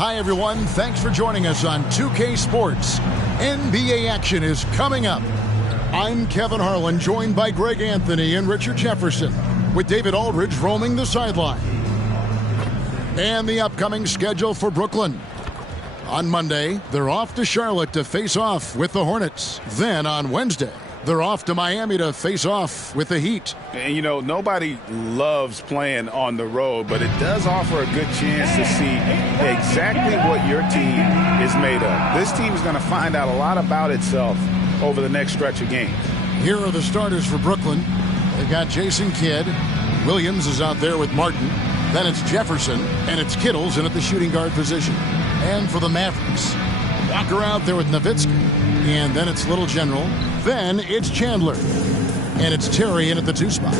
Hi, everyone. Thanks for joining us on 2K Sports. NBA action is coming up. I'm Kevin Harlan, joined by Greg Anthony and Richard Jefferson, with David Aldridge roaming the sideline. And the upcoming schedule for Brooklyn. On Monday, they're off to Charlotte to face off with the Hornets. Then on Wednesday, they're off to Miami to face off with the Heat. And, you know, nobody loves playing on the road, but it does offer a good chance to see exactly what your team is made of. This team is going to find out a lot about itself over the next stretch of games. Here are the starters for Brooklyn. They've got Jason Kidd. Williams is out there with Martin. Then it's Jefferson, and it's Kittles in at the shooting guard position. And for the Mavericks, Walker out there with Nowitzki. And then it's Little General. Then it's Chandler. And it's Terry in at the 2 spot.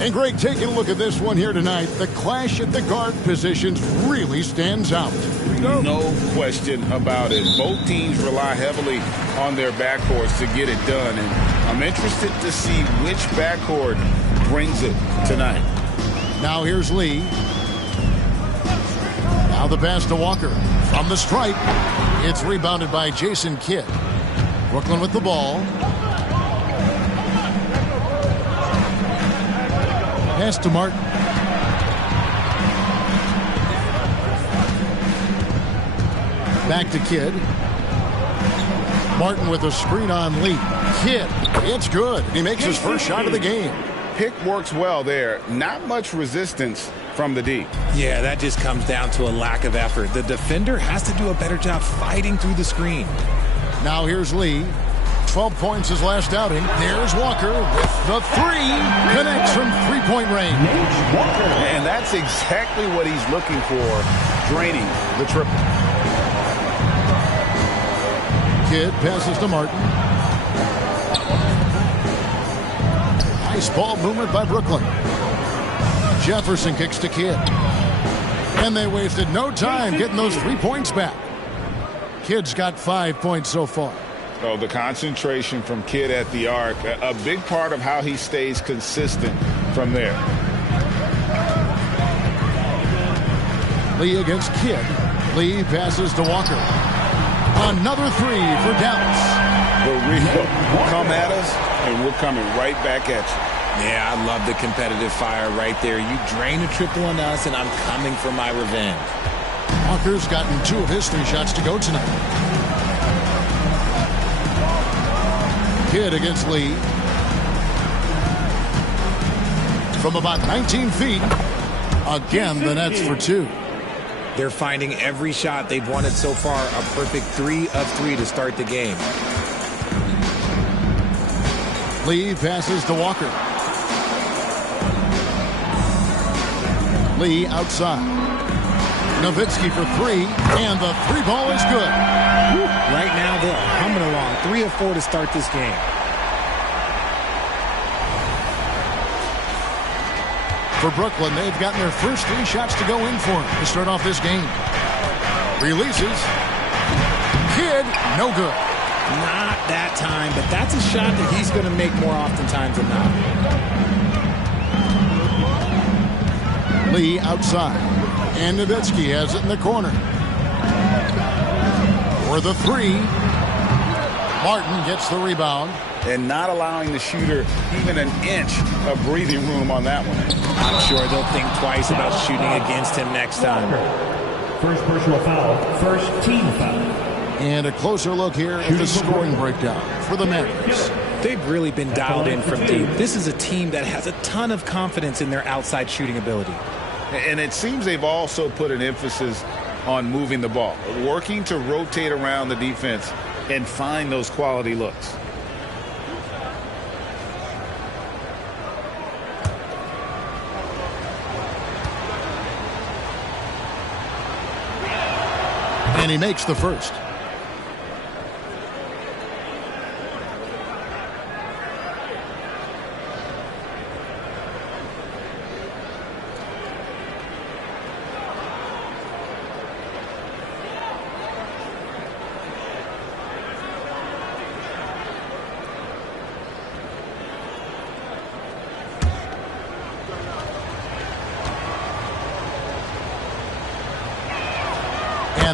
And Greg, taking a look at this one here tonight, the clash at the guard positions really stands out. No question about it. Both teams rely heavily on their backcourts to get it done. And I'm interested to see which backcourt brings it tonight. Now here's Lee. Now the pass to Walker. From the stripe, it's rebounded by Jason Kidd. Brooklyn with the ball. Pass to Martin. Back to Kidd. Martin with a screen on Lee. Kidd, it's good. He makes his first shot of the game. Pick works well there. Not much resistance from the D. Yeah, that just comes down to a lack of effort. The defender has to do a better job fighting through the screen. Now here's Lee. 12 points his last outing. There's Walker with the 3. Connects from three-point range. And that's exactly what he's looking for, draining the triple. Kidd passes to Martin. Nice ball movement by Brooklyn. Jefferson kicks to Kidd. And they wasted no time getting those 3 points back. Kidd's got 5 points so far. Oh, the concentration from Kidd at the arc, a big part of how he stays consistent from there. Lee against Kidd. Lee passes to Walker. Another 3 for Dallas. The real come at us, and we're coming right back at you. Yeah, I love the competitive fire right there. You drain a triple on us, and I'm coming for my revenge. Walker's gotten 2 of his 3 shots to go tonight. Kidd against Lee. From about 19 feet. Again, the Nets for 2. They're finding every shot they've wanted so far. A perfect 3 of 3 to start the game. Lee passes to Walker. Lee outside. Nowitzki for 3, and the 3 ball is good. Right now, they're humming along. 3 of 4 to start this game. For Brooklyn, they've gotten their first 3 shots to go in for him to start off this game. Releases. Kidd, no good. Not that time, but that's a shot that he's going to make more oftentimes than not. Lee outside. And Nowitzki has it in the corner. For the 3. Martin gets the rebound. And not allowing the shooter even an inch of breathing room on that one. I'm sure they'll think twice about shooting against him next time. First personal foul, first team foul. And a closer look here at the scoring breakdown for the Mavericks. They've really been dialed in from deep. This is a team that has a ton of confidence in their outside shooting ability. And it seems they've also put an emphasis on moving the ball, working to rotate around the defense and find those quality looks. And he makes the first.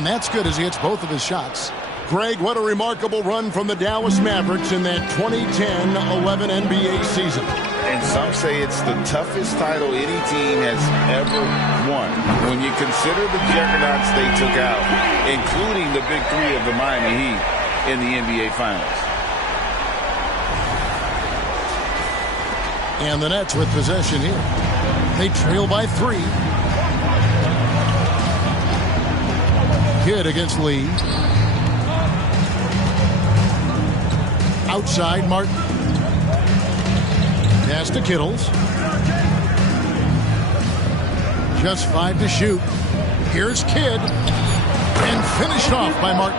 And that's good as he hits both of his shots. Greg, what a remarkable run from the Dallas Mavericks in that 2010-11 NBA season. And some say it's the toughest title any team has ever won. When you consider the juggernauts they took out, including the big three of the Miami Heat in the NBA Finals. And the Nets with possession here. They trail by 3. Kidd against Lee. Outside, Martin. Pass to Kittles. Just 5 to shoot. Here's Kidd. And finished off by Martin.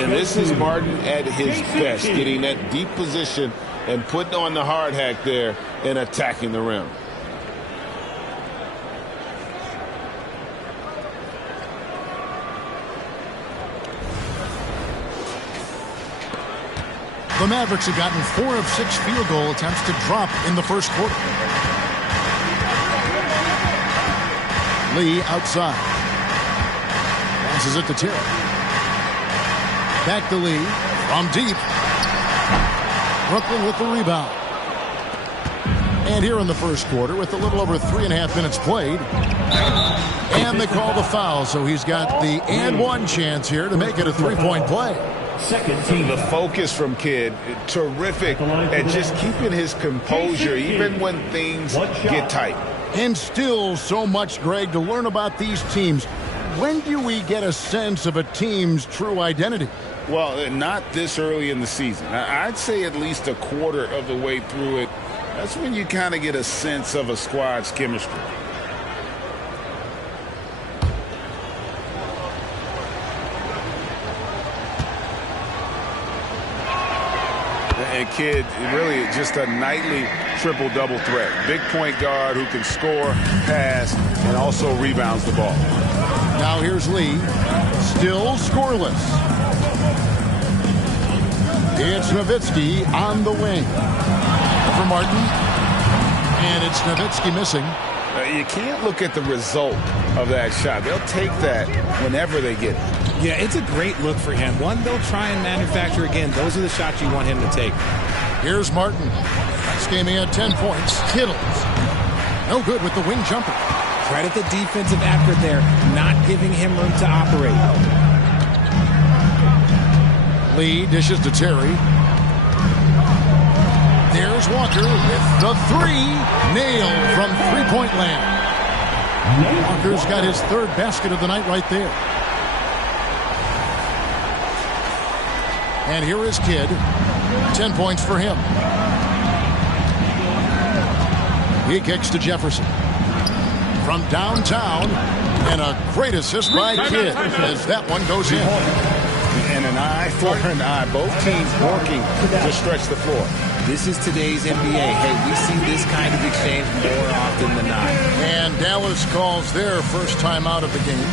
And this is Martin at his best, getting that deep position and putting on the hard hack there and attacking the rim. The Mavericks have gotten 4 of 6 field goal attempts to drop in the first quarter. Lee outside. Passes it to Terry. Back to Lee. From deep. Brooklyn with the rebound. And here in the first quarter with a little over 3.5 minutes played. And they call the foul, so he's got the and one chance here to make it a 3-point play. Second team. The focus from Kidd, terrific at just keeping his composure even when things get tight. And still so much, Greg, to learn about these teams. When do we get a sense of a team's true identity? Well, not this early in the season. I'd say at least a quarter of the way through it. That's when you kind of get a sense of a squad's chemistry. And Kidd, really just a nightly triple-double threat. Big point guard who can score, pass, and also rebounds the ball. Now here's Lee. Still scoreless. It's Nowitzki on the wing. For Martin. And it's Nowitzki missing. You can't look at the result of that shot. They'll take that whenever they get it. Yeah, it's a great look for him. One they'll try and manufacture again. Those are the shots you want him to take. Here's Martin. This game he had 10 points. Kittles. No good with the wing jumper. Credit the defensive effort there, not giving him room to operate. Lee dishes to Terry. There's Walker with the 3. Nailed from three-point land. Walker's got his 3rd basket of the night right there. And here is Kidd. 10 points for him. He kicks to Jefferson. From downtown. And a great assist by Kidd as that one goes in. And an eye for an eye. Both teams working to stretch the floor. This is today's NBA. Hey, we see this kind of exchange more often than not. And Dallas calls their first time out of the game.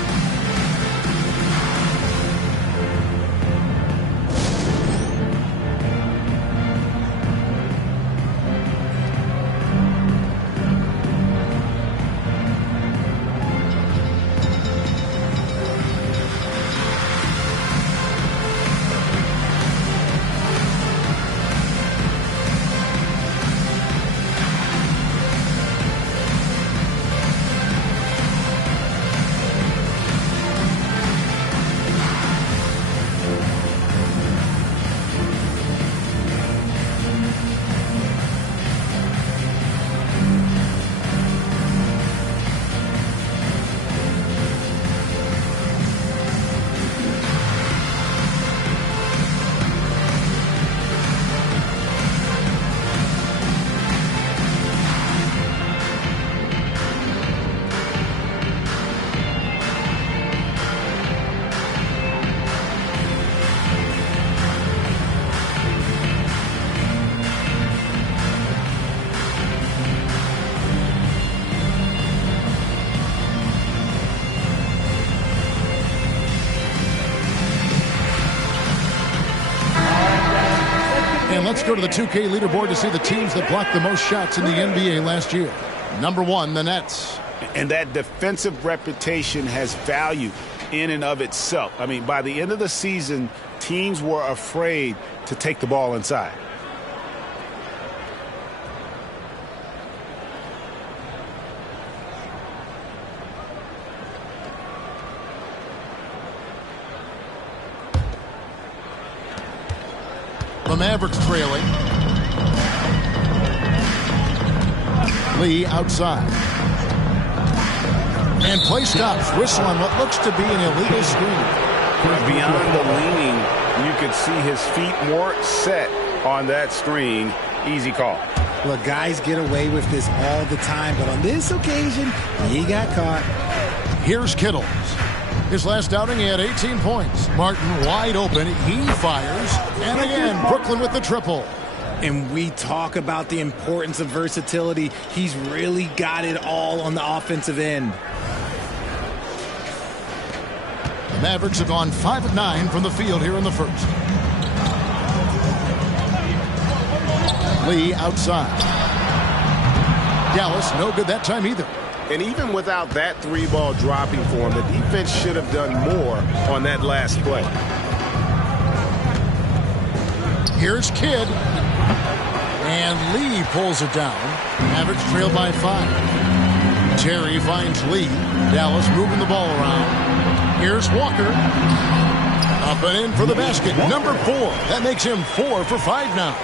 And let's go to the 2K leaderboard to see the teams that blocked the most shots in the NBA last year. Number 1, the Nets. And that defensive reputation has value. in and of itself. I mean, by the end of the season, teams were afraid to take the ball inside. The Mavericks trailing. Lee outside. And play stops. Whistle on what looks to be an illegal screen. Beyond the leaning, you could see his feet more set on that screen. Easy call. Look, guys get away with this all the time, but on this occasion, he got caught. Here's Kittles. His last outing, he had 18 points. Martin wide open. He fires. And again, Brooklyn with the triple. And we talk about the importance of versatility. He's really got it all on the offensive end. The Mavericks have gone 5 of 9 from the field here in the first. Lee outside. Dallas, no good that time either. And even without that three-ball dropping for him, the defense should have done more on that last play. Here's Kidd. And Lee pulls it down. Mavericks trail by 5. Terry finds Lee. Dallas moving the ball around. Here's Walker. Up and in for the basket. Number 4. That makes him 4 for 5 now.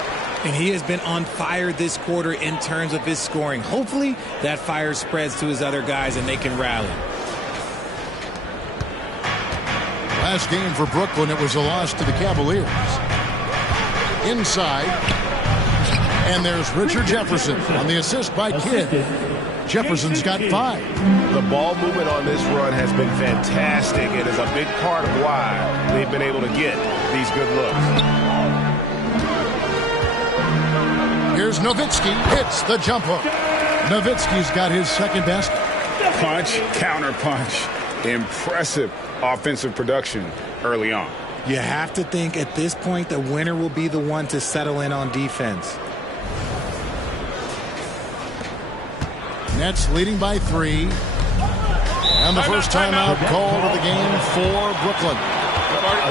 And he has been on fire this quarter in terms of his scoring. Hopefully, that fire spreads to his other guys and they can rally. Last game for Brooklyn, it was a loss to the Cavaliers. Inside. And there's Richard Jefferson on the assist by Kidd. Jefferson's got 5. The ball movement on this run has been fantastic. It is a big part of why they've been able to get these good looks. Here's Nowitzki, hits the jump hook. Nowitzki's got his second basket. Punch, counter punch. Impressive offensive production early on. You have to think at this point the winner will be the one to settle in on defense. Nets leading by 3. And the first timeout called of the game for Brooklyn.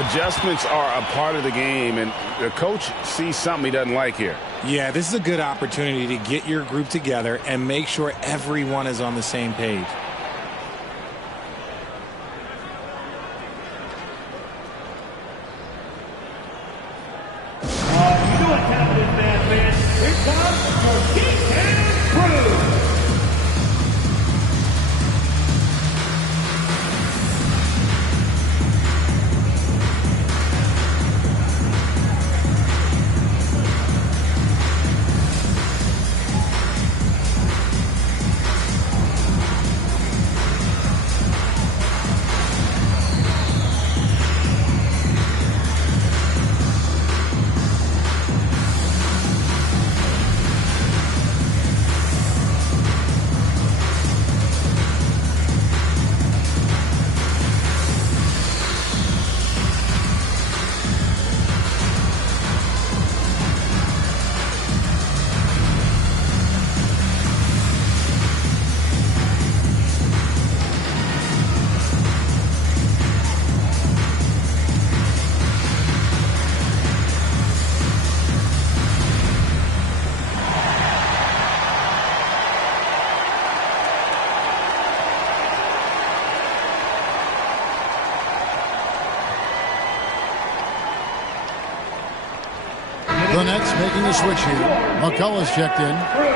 Adjustments are a part of the game, and the coach sees something he doesn't like here. Yeah, this is a good opportunity to get your group together and make sure everyone is on the same page. The Nets making a switch here. McCullough's checked in.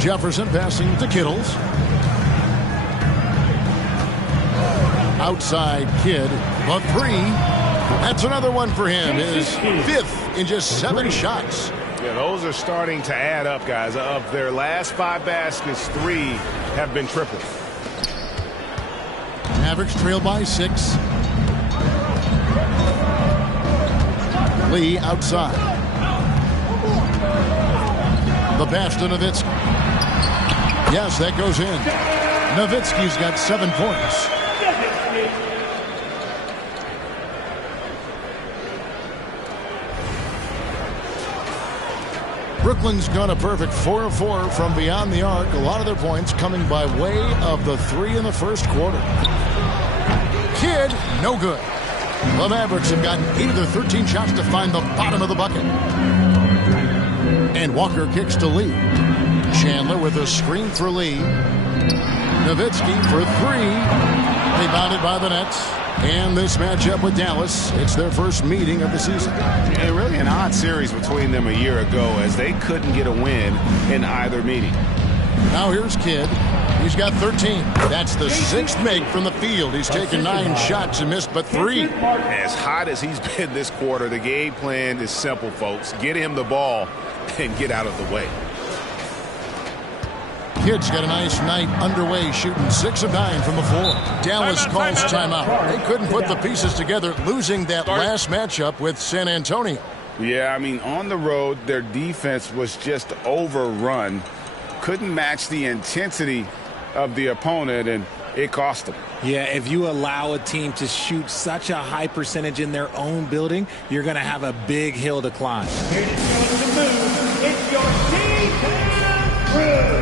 Jefferson passing to Kittles. Outside Kidd, but 3. That's another one for him. His 5th in just 7 shots. Yeah, those are starting to add up, guys. Of their last 5 baskets, 3 have been triples. Mavericks trail by 6. Lee outside. The pass to Nowitzki. Yes, that goes in. Nowitzki's got 7 points. Brooklyn's gone a perfect 4 of 4 from beyond the arc. A lot of their points coming by way of the 3 in the first quarter. Kidd, no good. The Mavericks have gotten 8 of their 13 shots to find the bottom of the bucket. And Walker kicks to Lee. Chandler with a screen for Lee. Nowitzki for 3. Rebounded by the Nets. And this matchup with Dallas, it's their first meeting of the season. And really an odd series between them a year ago as they couldn't get a win in either meeting. Now here's Kidd. He's got 13. That's the 6th make from the field. He's taken 9 shots and missed but 3. As hot as he's been this quarter, the game plan is simple, folks. Get him the ball and get out of the way. Kidd's got a nice night underway, shooting 6 of 9 from the floor. Dallas calls timeout. They couldn't put the pieces together, losing that last matchup with San Antonio. Yeah, I mean, on the road, their defense was just overrun. Couldn't match the intensity of the opponent, and it cost them. Yeah, if you allow a team to shoot such a high percentage in their own building, you're going to have a big hill to climb. Here to show us the move. It's your defense crew.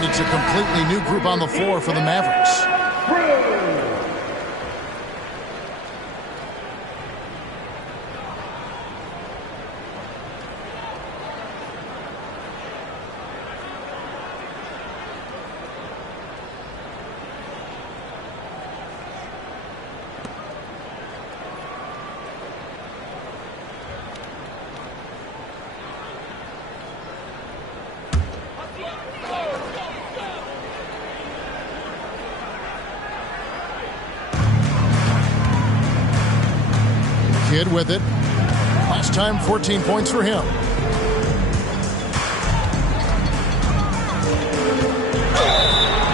It's a completely new group on the floor for the Mavericks. Kidd with it. Last time, 14 points for him.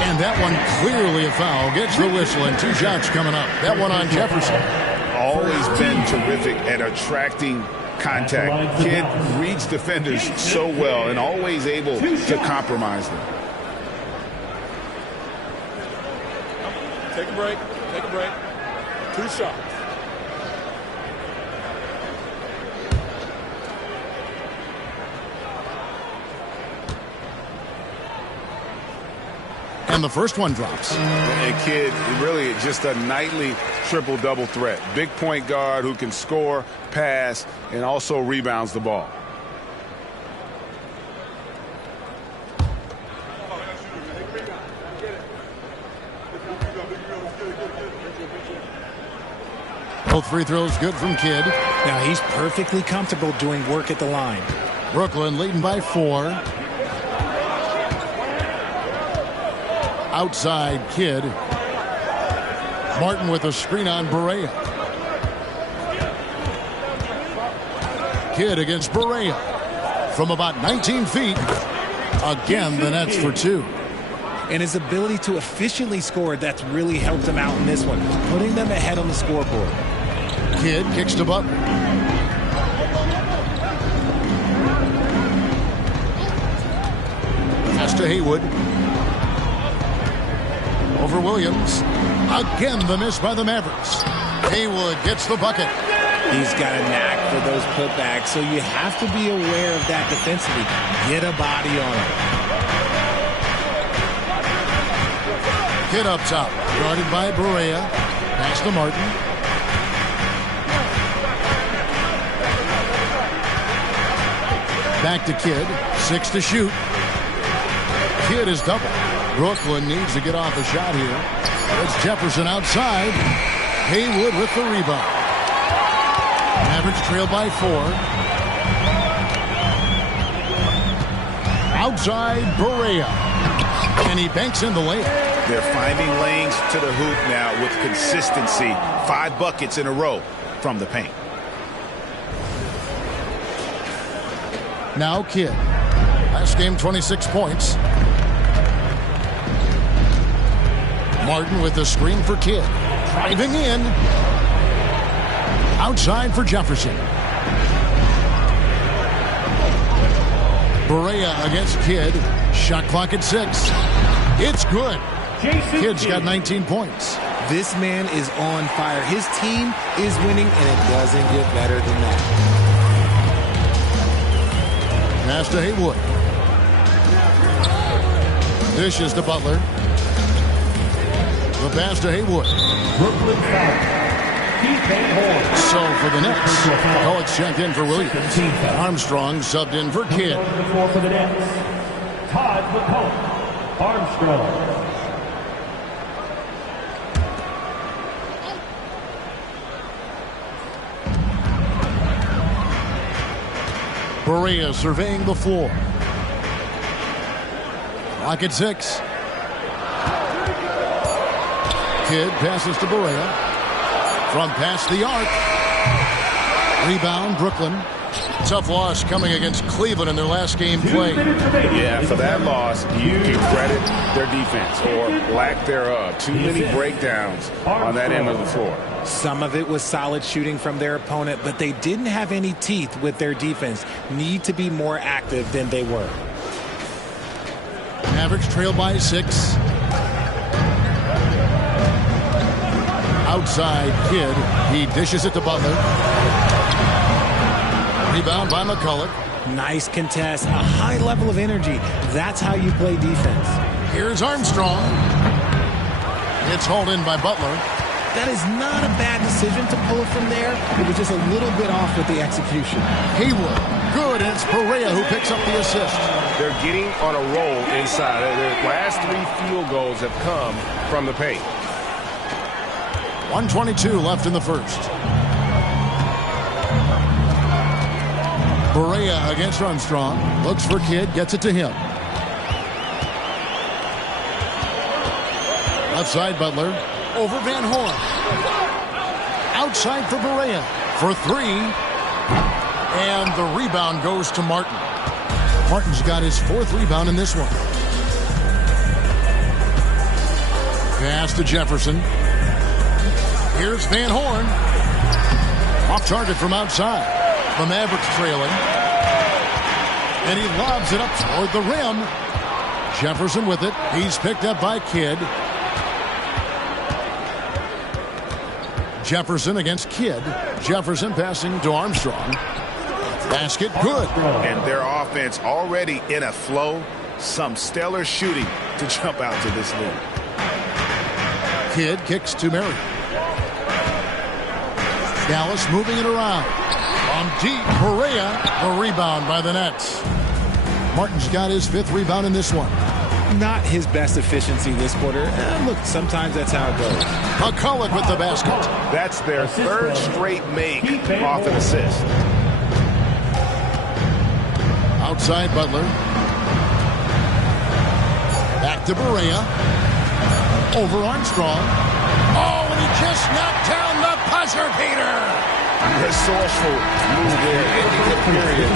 And that one clearly a foul. Gets the whistle and 2 shots coming up. That one on Jefferson. Always been terrific at attracting contact. Kidd reads defenders so well and always able to compromise them. Take a break. Take a break. 2 shots. And the first one drops. And Kidd, really just a nightly triple-double threat. Big point guard who can score, pass, and also rebounds the ball. Both free throws good from Kidd. Now he's perfectly comfortable doing work at the line. Brooklyn leading by 4. Outside Kidd. Martin with a screen on Barea. Kidd against Barea. From about 19 feet. Again, the Nets for 2. And his ability to efficiently score, that's really helped him out in this one, putting them ahead on the scoreboard. Kidd kicks to Butler. to Haywood. Over Williams. Again, the miss by the Mavericks. Haywood gets the bucket. He's got a knack for those putbacks, so you have to be aware of that defensively. Get a body on him. Kidd up top. Guarded by Barea. Pass to Martin. Back to Kidd. 6 to shoot. Kidd is double. Brooklyn needs to get off a shot here. It's Jefferson outside. Haywood with the rebound. Mavericks trail by 4. Outside Barea. And he banks in the layup. They're finding lanes to the hoop now with consistency. 5 buckets in a row from the paint. Now Kidd. Last game, 26 points. Martin with the screen for Kidd. Driving in. Outside for Jefferson. Barea against Kidd. Shot clock at 6. It's good. Kidd's got 19 points. This man is on fire. His team is winning, and it doesn't get better than that. Pass to Haywood. Dishes to Butler. The pass to Haywood. Brooklyn foul. So for the Nets, Coates checked in for Williams. Armstrong subbed in for Kidd. For the Nets, Todd McCullough. Armstrong. Barea surveying the floor. Clock at 6. Kidd passes to Barea. From past the arc. Rebound, Brooklyn. Tough loss coming against Cleveland in their last game played. Yeah, for that loss, you can credit their defense or lack thereof. Too many breakdowns on that end of the floor. Some of it was solid shooting from their opponent, but they didn't have any teeth with their defense. Need to be more active than they were. Mavericks trail by 6. Outside Kidd. He dishes it to Butler. Rebound by McCullough. Nice contest. A high level of energy. That's how you play defense. Here's Armstrong. It's hauled in by Butler. That is not a bad decision to pull it from there. It was just a little bit off with the execution. Haywood. Good, and it's Barea who picks up the assist. They're getting on a roll inside. Their last 3 field goals have come from the paint. 1:22 left in the first. Barea against Armstrong. Looks for Kidd, gets it to him. Left side, Butler. Over Van Horn. Outside for Barea. For 3. And the rebound goes to Martin. Martin's got his 4th rebound in this one. Pass to Jefferson. Here's Van Horn. Off target from outside. The Mavericks trailing. And he lobs it up toward the rim. Jefferson with it. He's picked up by Kidd. Jefferson against Kidd. Jefferson passing to Armstrong. Basket good. And their offense already in a flow. Some stellar shooting to jump out to this lead. Kidd kicks to Murray. Dallas moving it around. On deep, Barea. A rebound by the Nets. Martin's got his 5th rebound in this one. Not his best efficiency this quarter. Look, sometimes that's how it goes. McCullough with the basket. That's their 3rd straight make off an assist. Outside Butler. Back to Barea. Over Armstrong. Oh, and he just knocked down the buzzer beater. Resourceful move there, ending the period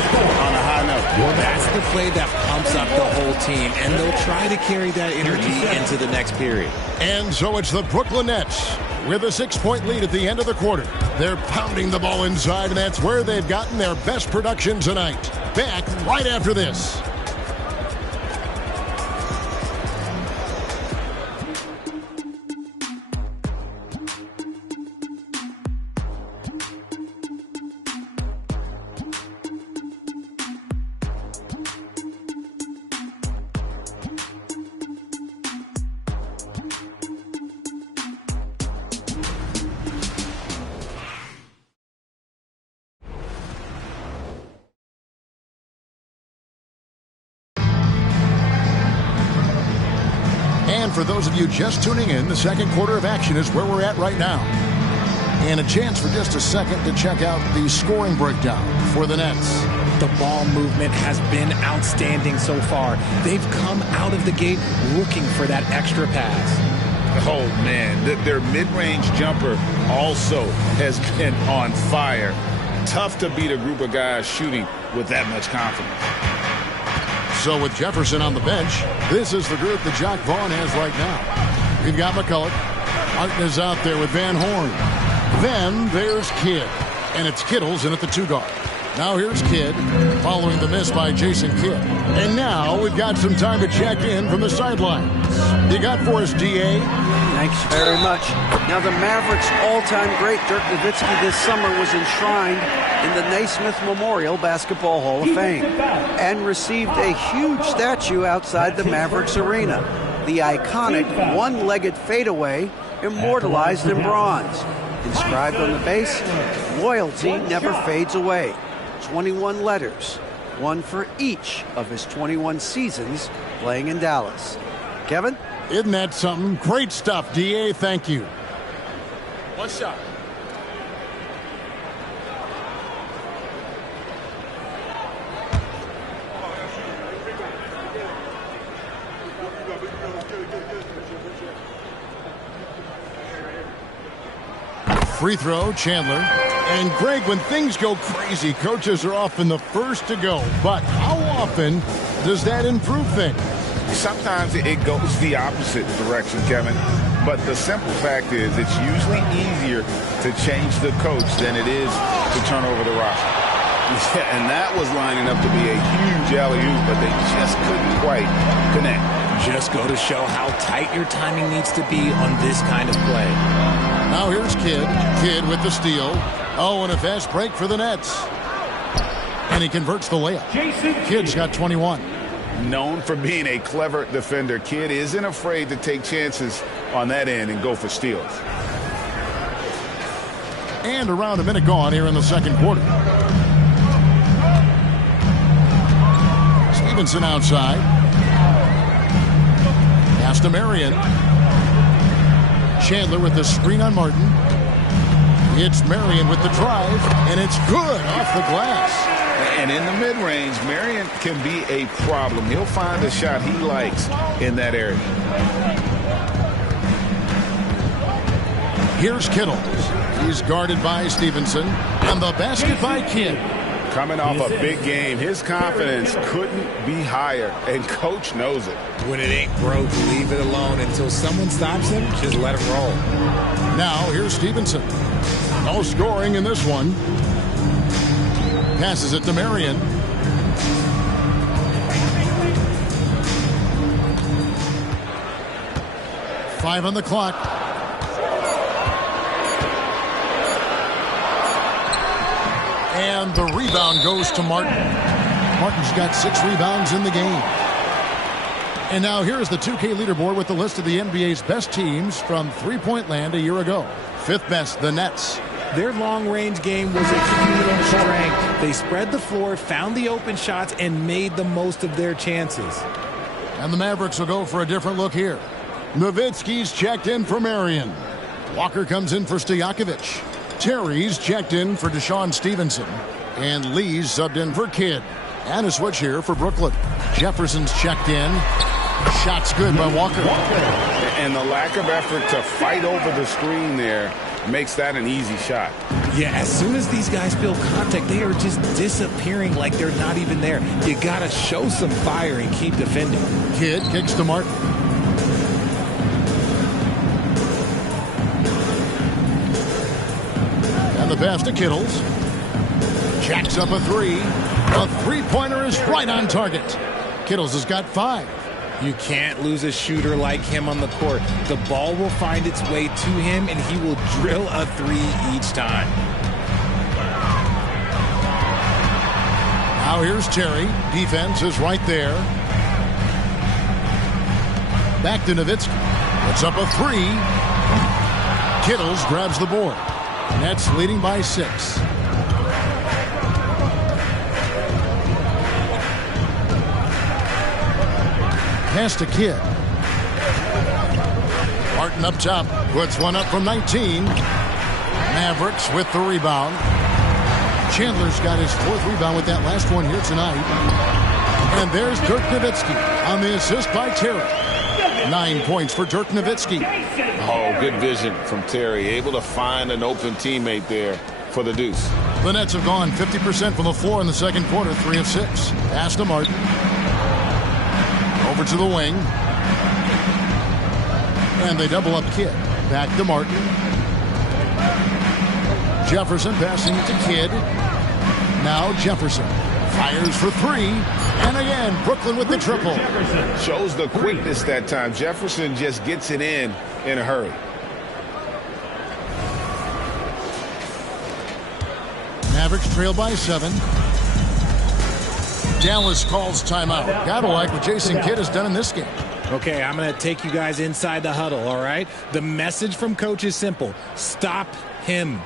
on a high note. Well, that's the play that pumps up the whole team, and they'll try to carry that energy into the next period. And so it's the Brooklyn Nets with a 6-point lead at the end of the quarter. They're pounding the ball inside, and that's where they've gotten their best production tonight. Back right after this. And for those of you just tuning in, the second quarter of action is where we're at right now. And a chance for just a second to check out the scoring breakdown for the Nets. The ball movement has been outstanding so far. They've come out of the gate looking for that extra pass. Oh, man, their mid-range jumper also has been on fire. Tough to beat a group of guys shooting with that much confidence. So with Jefferson on the bench, this is the group that Jacque Vaughn has right now. We've got McCulloch. Martin is out there with Van Horn. Then there's Kidd. And it's Kittles in at the 2 guard. Now here's Kidd, following the miss by Jason Kidd. And now we've got some time to check in from the sidelines. You got for us, D.A.? Thanks very much. Now the Mavericks' all-time great Dirk Nowitzki this summer was enshrined in the Naismith Memorial Basketball Hall of Fame and received a huge statue outside the Mavericks arena. The iconic one-legged fadeaway immortalized in bronze. Inscribed on the base, loyalty never fades away. 21 letters, one for each of his 21 seasons playing in Dallas. Kevin? Isn't that something? Great stuff, D.A. Thank you. One shot. Free throw, Chandler. And Greg, when things go crazy, coaches are often the first to go. But how often does that improve things? Sometimes it goes the opposite direction, Kevin. But the simple fact is it's usually easier to change the coach than it is to turn over the roster. Yeah, and that was lining up to be a huge alley-oop, but they just couldn't quite connect. Just go to show how tight your timing needs to be on this kind of play. Now here's Kidd. Kidd with the steal. Oh, and a fast break for the Nets. And he converts the layup. Kidd's got 21. Known for being a clever defender, Kidd isn't afraid to take chances on that end and go for steals. And around a minute gone here in the second quarter. Stevenson outside. Pass to Marion. Chandler with the screen on Martin. It's Marion with the drive, and it's good off the glass. And in the mid-range, Marion can be a problem. He'll find a shot he likes in that area. Here's Kittles. He's guarded by Stevenson. And the basket by Kidd. Coming off a big game, his confidence couldn't be higher, and coach knows it. When it ain't broke, leave it alone until someone stops him. Just let him roll. Now here's Stevenson. No scoring in this one. Passes it to Marion. Five on the clock. And the rebound goes to Martin. Martin's got 6 rebounds in the game. And now here's the 2K leaderboard with the list of the NBA's best teams from three-point land a year ago. 5th best, the Nets. Their long-range game was a huge strength. They spread the floor, found the open shots, and made the most of their chances. And the Mavericks will go for a different look here. Nowitzki's checked in for Marion. Walker comes in for Stojakovic. Terry's checked in for Deshaun Stevenson. And Lee's subbed in for Kidd. And a switch here for Brooklyn. Jefferson's checked in. Shot's good by Walker. And the lack of effort to fight over the screen there makes that an easy shot. Yeah, as soon as these guys feel contact, they are just disappearing like they're not even there. You got to show some fire and keep defending. Kidd kicks to Martin. And the pass to Kittles. Jacks up a 3. The three-pointer is right on target. Kittles has got 5. You can't lose a shooter like him on the court. The ball will find its way to him, and he will drill a 3 each time. Now here's Terry. Defense is right there. Back to Nowitzki. Puts up a 3. Kittles grabs the board. Nets leading by 6. Pass to Kidd. Martin up top. Puts one up from 19. Mavericks with the rebound. Chandler's got his 4th rebound with that last one here tonight. And there's Dirk Nowitzki on the assist by Terry. 9 points for Dirk Nowitzki. Oh, good vision from Terry. Able to find an open teammate there for the deuce. The Nets have gone 50% from the floor in the second quarter, 3 of 6. Pass to Martin. Over to the wing. And they double up Kidd. Back to Martin. Jefferson passing to Kidd. Now Jefferson fires for 3. And again, Brooklyn with the triple. Shows the quickness that time. Jefferson just gets it in a hurry. Mavericks trail by 7. Dallas calls timeout. Gotta like what Jason Kidd has done in this game. Okay, I'm going to take you guys inside the huddle, all right? The message from coach is simple. Stop him.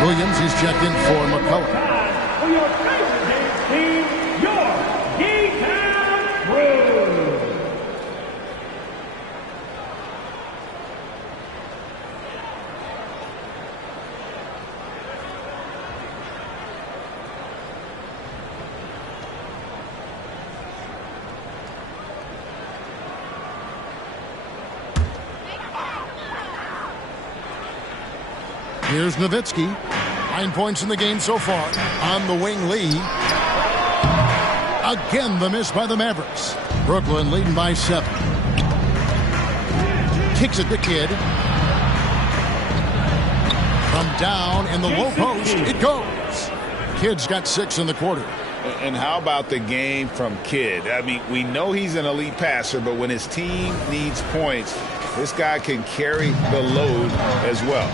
Williams, he's checked in for McCullough. For your favorite team, your D-Town Crew. Here's Nowitzki. 9 points in the game so far. On the wing, Lee. Again, the miss by the Mavericks. Brooklyn leading by 7. Kicks it to Kidd. From down in the low post, it goes. Kidd's got 6 in the quarter. And how about the game from Kidd? I mean, we know he's an elite passer, but when his team needs points, this guy can carry the load as well.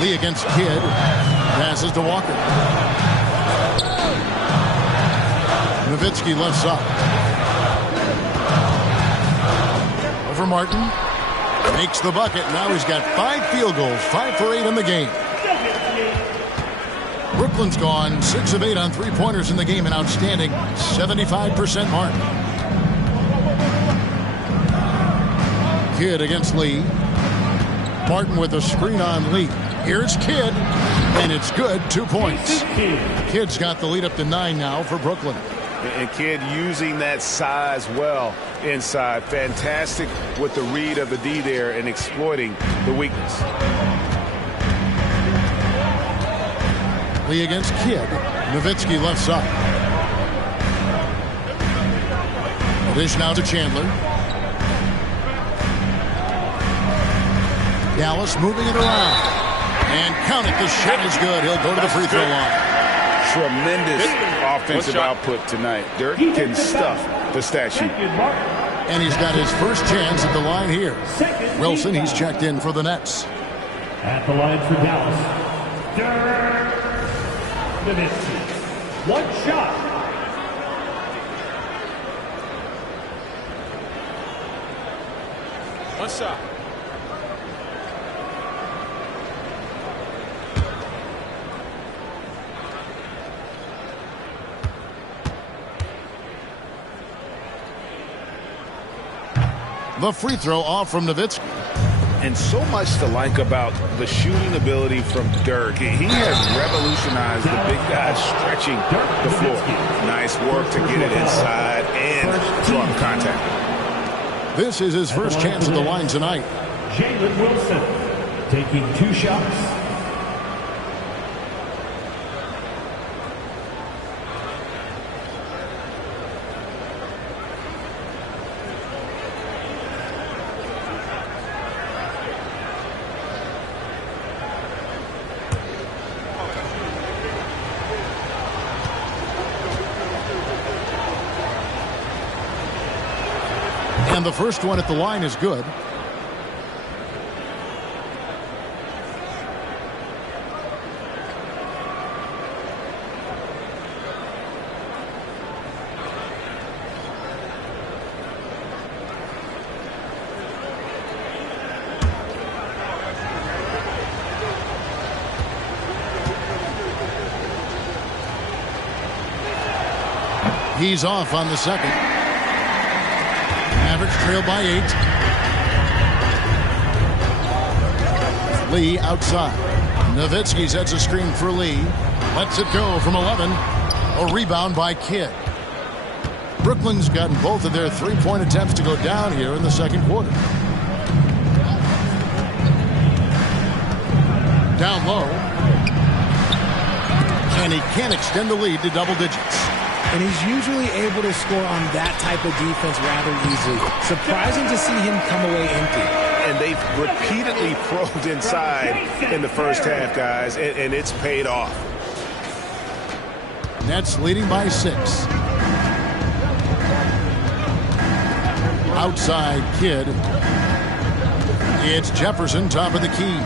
Lee against Kidd. Passes to Walker. Nowitzki left side. Over Martin. Makes the bucket. Now he's got 5 field goals. 5 for 8 in the game. Brooklyn's gone 6 of 8 on 3-pointers in the game. An outstanding 75% mark. Kidd against Lee. Martin with a screen on Lee. Here's Kidd, and it's good. 2 points. Kidd's got the lead up to 9 now for Brooklyn. And Kidd using that size well inside. Fantastic with the read of the D there and exploiting the weakness. Lee against Kidd. Nowitzki left side. Dish now to Chandler. Dallas moving it around. And count it. The shot is good. He'll go to the free throw line. Tremendous offensive output tonight. Dirk can stuff the stat sheet. And he's got his first chance at the line here. Wilson, he's checked in for the Nets. At the line for Dallas, Dirk Nowitzki. 1 shot. One shot. The free throw off from Nowitzki. And so much to like about the shooting ability from Dirk. He has revolutionized the big guys stretching the floor. Nice work to get it inside and draw contact. This is his first chance at the line tonight. Jalen Wilson taking 2 shots. And the first one at the line is good. He's off on the second. Mavericks trail by 8. Lee outside. Nowitzki sets a screen for Lee. Lets it go from 11. A rebound by Kidd. Brooklyn's gotten both of their three-point attempts to go down here in the second quarter. Down low. And he can't extend the lead to double digits. And he's usually able to score on that type of defense rather easily. Surprising to see him come away empty. And they've repeatedly probed inside in the first half, guys, and it's paid off. Nets leading by 6. Outside Kidd. It's Jefferson, top of the key.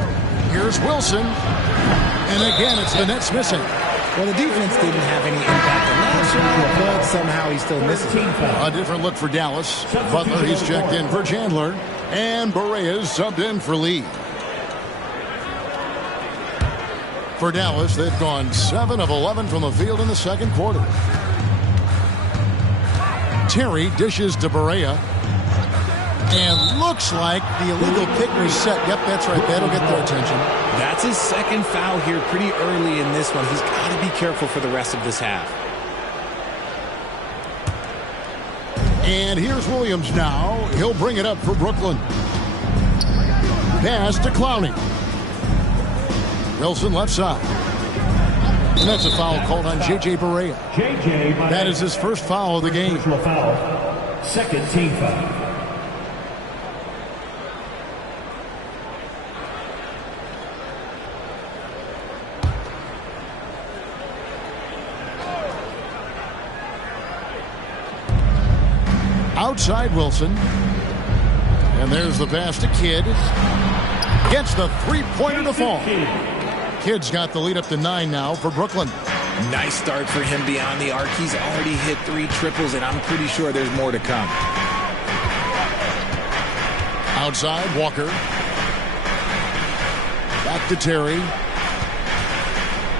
Here's Wilson. And again, it's the Nets missing. Well, the defense didn't have any impact on that shot, but somehow he still misses it. A different look for Dallas. Butler, he's checked in for Chandler. And Berea's subbed in for Lee. For Dallas, they've gone 7 of 11 from the field in the second quarter. Terry dishes to Berea. And looks like the illegal pick was set. Yep, that's right. That'll get their attention. That's his second foul here pretty early in this one. He's got to be careful for the rest of this half. And here's Williams now. He'll bring it up for Brooklyn. Pass to Clowney. Wilson left side. And that's a foul called on J.J. Barea. That is his first foul of the game. Second team foul. Outside Wilson. And there's the pass to Kidd. Gets the three-pointer to fall. Kidd's got the lead up to 9 now for Brooklyn. Nice start for him beyond the arc. He's already hit 3 triples, and I'm pretty sure there's more to come. Outside, Walker. Back to Terry.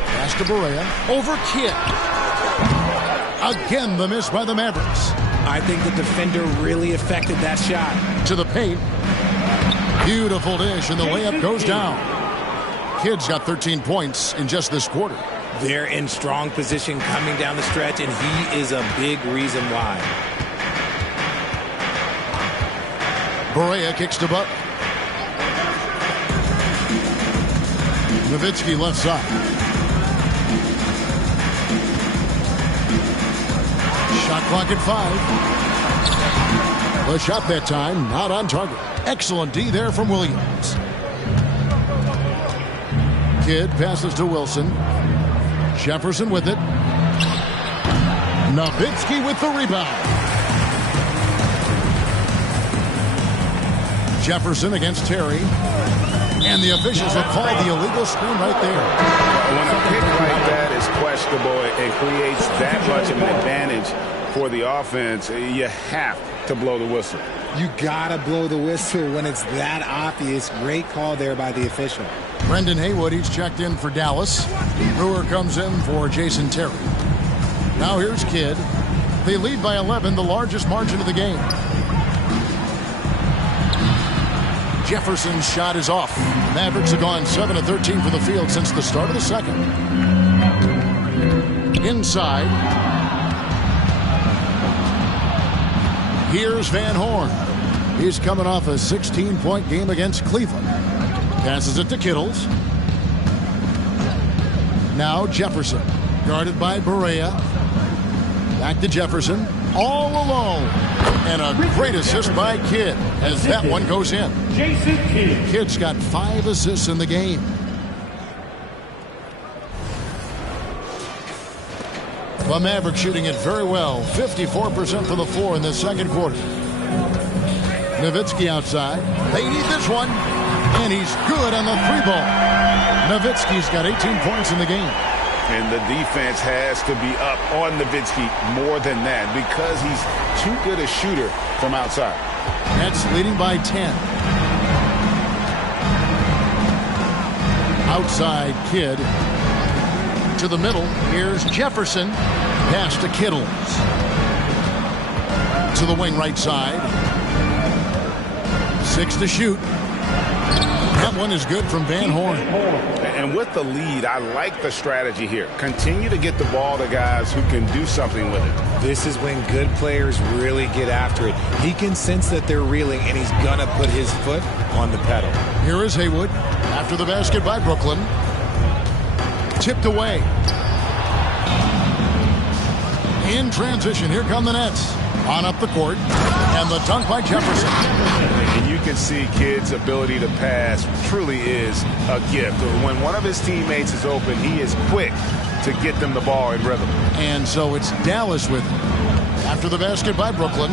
Pass to Berea. Over Kidd. Again, the miss by the Mavericks. I think the defender really affected that shot. To the paint. Beautiful dish, and the layup goes down. Kidd's got 13 points in just this quarter. They're in strong position coming down the stretch, and he is a big reason why. Berea kicks to Butler. Nowitzki left side. Shot clock at 5. The shot that time not on target. Excellent D there from Williams. Kidd passes to Wilson. Jefferson with it. Nowitzki with the rebound. Jefferson against Terry. And the officials have called the illegal screen right there. When a pick like that is questionable and creates that much of an advantage for the offense, you have to blow the whistle. You gotta blow the whistle when it's that obvious. Great call there by the official. Brendan Haywood, he's checked in for Dallas. Brewer comes in for Jason Terry. Now here's Kidd. They lead by 11, the largest margin of the game. Jefferson's shot is off. The Mavericks have gone 7 of 13 for the field since the start of the second. Inside. Here's Van Horn. He's coming off a 16-point game against Cleveland. Passes it to Kittles. Now Jefferson, guarded by Barea. Back to Jefferson, all alone. And a great assist by Kidd as that one goes in. Jason Kidd. Kidd's got 5 assists in the game. The Mavericks shooting it very well. 54% from the floor in the second quarter. Nowitzki outside. They need this one. And he's good on the 3-ball. Nowitzki's got 18 points in the game. And the defense has to be up on Nowitzki more than that because he's too good a shooter from outside. Nets leading by 10. Outside Kidd. To the middle. Here's Jefferson. Pass to Kittles. To the wing right side. 6 to shoot. That one is good from Van Horn. And with the lead, I like the strategy here. Continue to get the ball to guys who can do something with it. This is when good players really get after it. He can sense that they're reeling, and he's going to put his foot on the pedal. Here is Haywood after the basket by Brooklyn. Tipped away. In transition, here come the Nets. On up the court, and the dunk by Jefferson. And you can see Kidd's ability to pass truly is a gift. When one of his teammates is open, he is quick to get them the ball in rhythm. And so it's Dallas with him. After the basket by Brooklyn.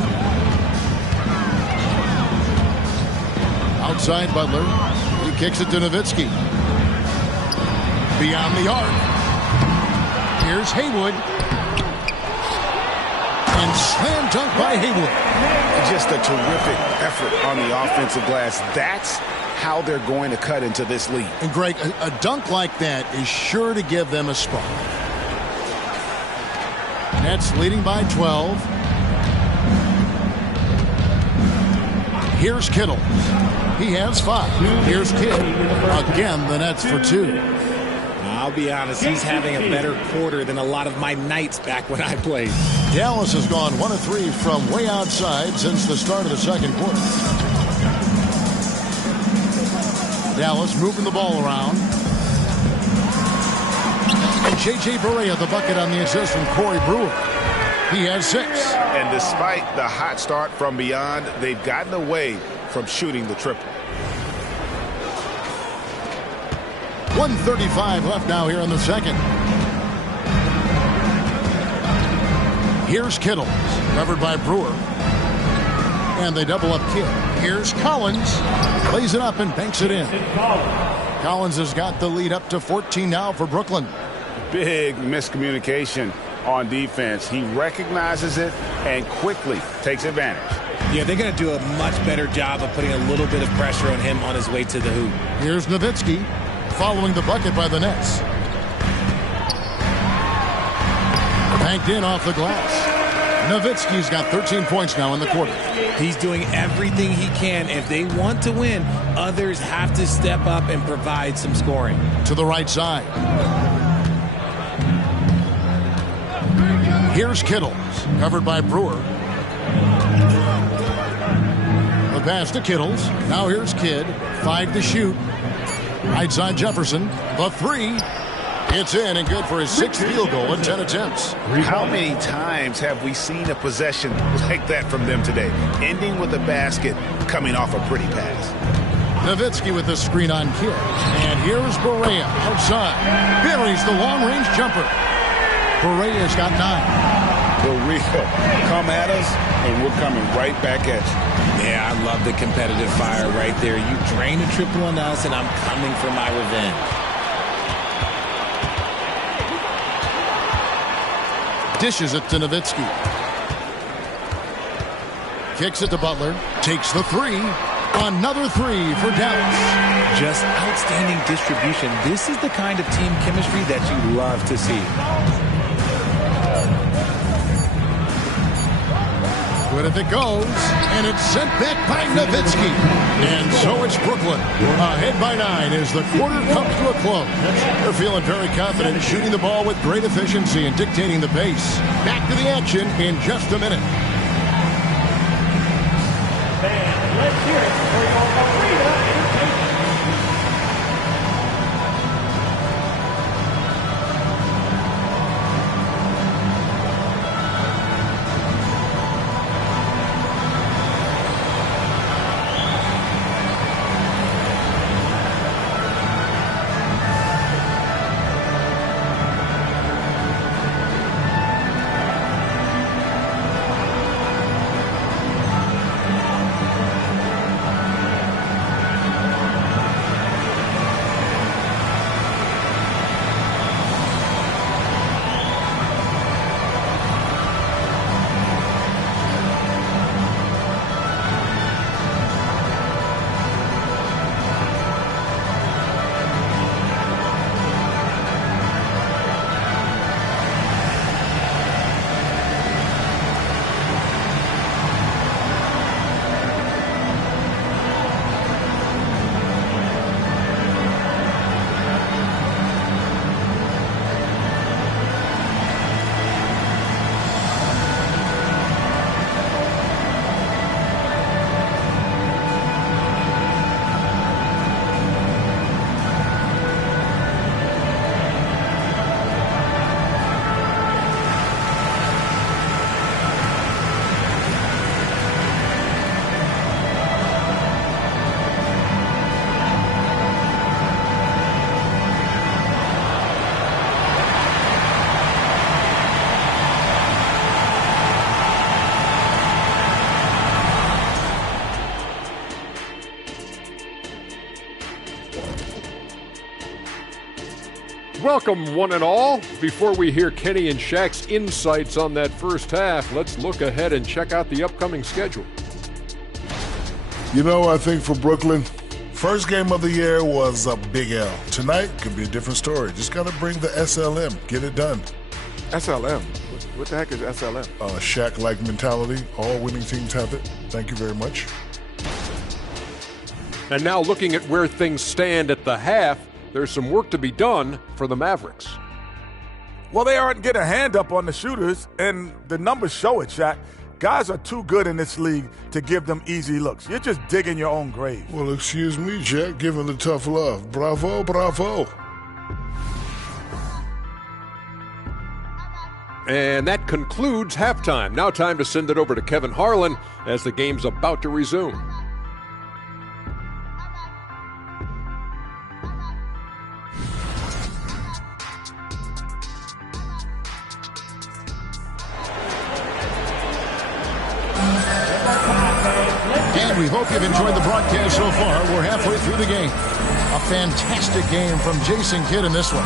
Outside Butler. He kicks it to Nowitzki. Beyond the arc. Here's Haywood. And slam dunk by Haywood. Just a terrific effort on the offensive glass. That's how they're going to cut into this lead. And Greg, a dunk like that is sure to give them a spark. Nets leading by 12. Here's Kittle. He has 5. Here's Kidd. Again, the Nets for 2. I'll be honest, he's having a better quarter than a lot of my nights back when I played. Dallas has gone 1 of 3 from way outside since the start of the second quarter. Dallas moving the ball around. And J.J. Barea the bucket on the assist from Corey Brewer. He has 6. And despite the hot start from beyond, they've gotten away from shooting the triple. 1:35 left now here in the second. Here's Kittles, covered by Brewer. And they double up Kidd. Here's Collins. Plays it up and banks it in. Collins has got the lead up to 14 now for Brooklyn. Big miscommunication on defense. He recognizes it and quickly takes advantage. Yeah, they're going to do a much better job of putting a little bit of pressure on him on his way to the hoop. Here's Nowitzki, following the bucket by the Nets. Banked in off the glass. Nowitzki's got 13 points now in the quarter. He's doing everything he can. If they want to win, others have to step up and provide some scoring. To the right side. Here's Kittles, covered by Brewer. The pass to Kittles. Now here's Kidd. 5 to shoot. Right side Jefferson. The 3. It's in and good for his 6th field goal in 10 attempts. How many times have we seen a possession like that from them today? Ending with a basket, coming off a pretty pass. Nowitzki with the screen on Kidd. And here's Barea outside. Buries the long-range jumper. Barea's got 9. For real. Come at us, and we're coming right back at you. Yeah, I love the competitive fire right there. You drain a triple on us, and I'm coming for my revenge. Dishes it to Nowitzki. Kicks it to Butler. Takes the 3. Another 3 for Dallas. Just outstanding distribution. This is the kind of team chemistry that you love to see. Good if it goes, and it's sent back by Nowitzki. And so it's Brooklyn. Ahead by 9 as the quarter comes to a close. They're feeling very confident, shooting the ball with great efficiency and dictating the pace. Back to the action in just a minute. Fans, let's hear it for your arena entertainment. Welcome, one and all. Before we hear Kenny and Shaq's insights on that first half, let's look ahead and check out the upcoming schedule. You know, I think for Brooklyn, first game of the year was a big L. Tonight could be a different story. Just got to bring the SLM, get it done. SLM? What the heck is SLM? Shaq-like mentality. All winning teams have it. Thank you very much. And now looking at where things stand at the half, there's some work to be done for the Mavericks. Well, they aren't getting a hand up on the shooters, and the numbers show it, Shaq. Guys are too good in this league to give them easy looks. You're just digging your own grave. Well, excuse me, Jack, giving the tough love. Bravo, bravo. And that concludes halftime. Now time to send it over to Kevin Harlan as the game's about to resume. We hope you've enjoyed the broadcast so far. We're halfway through the game. A fantastic game from Jason Kidd in this one.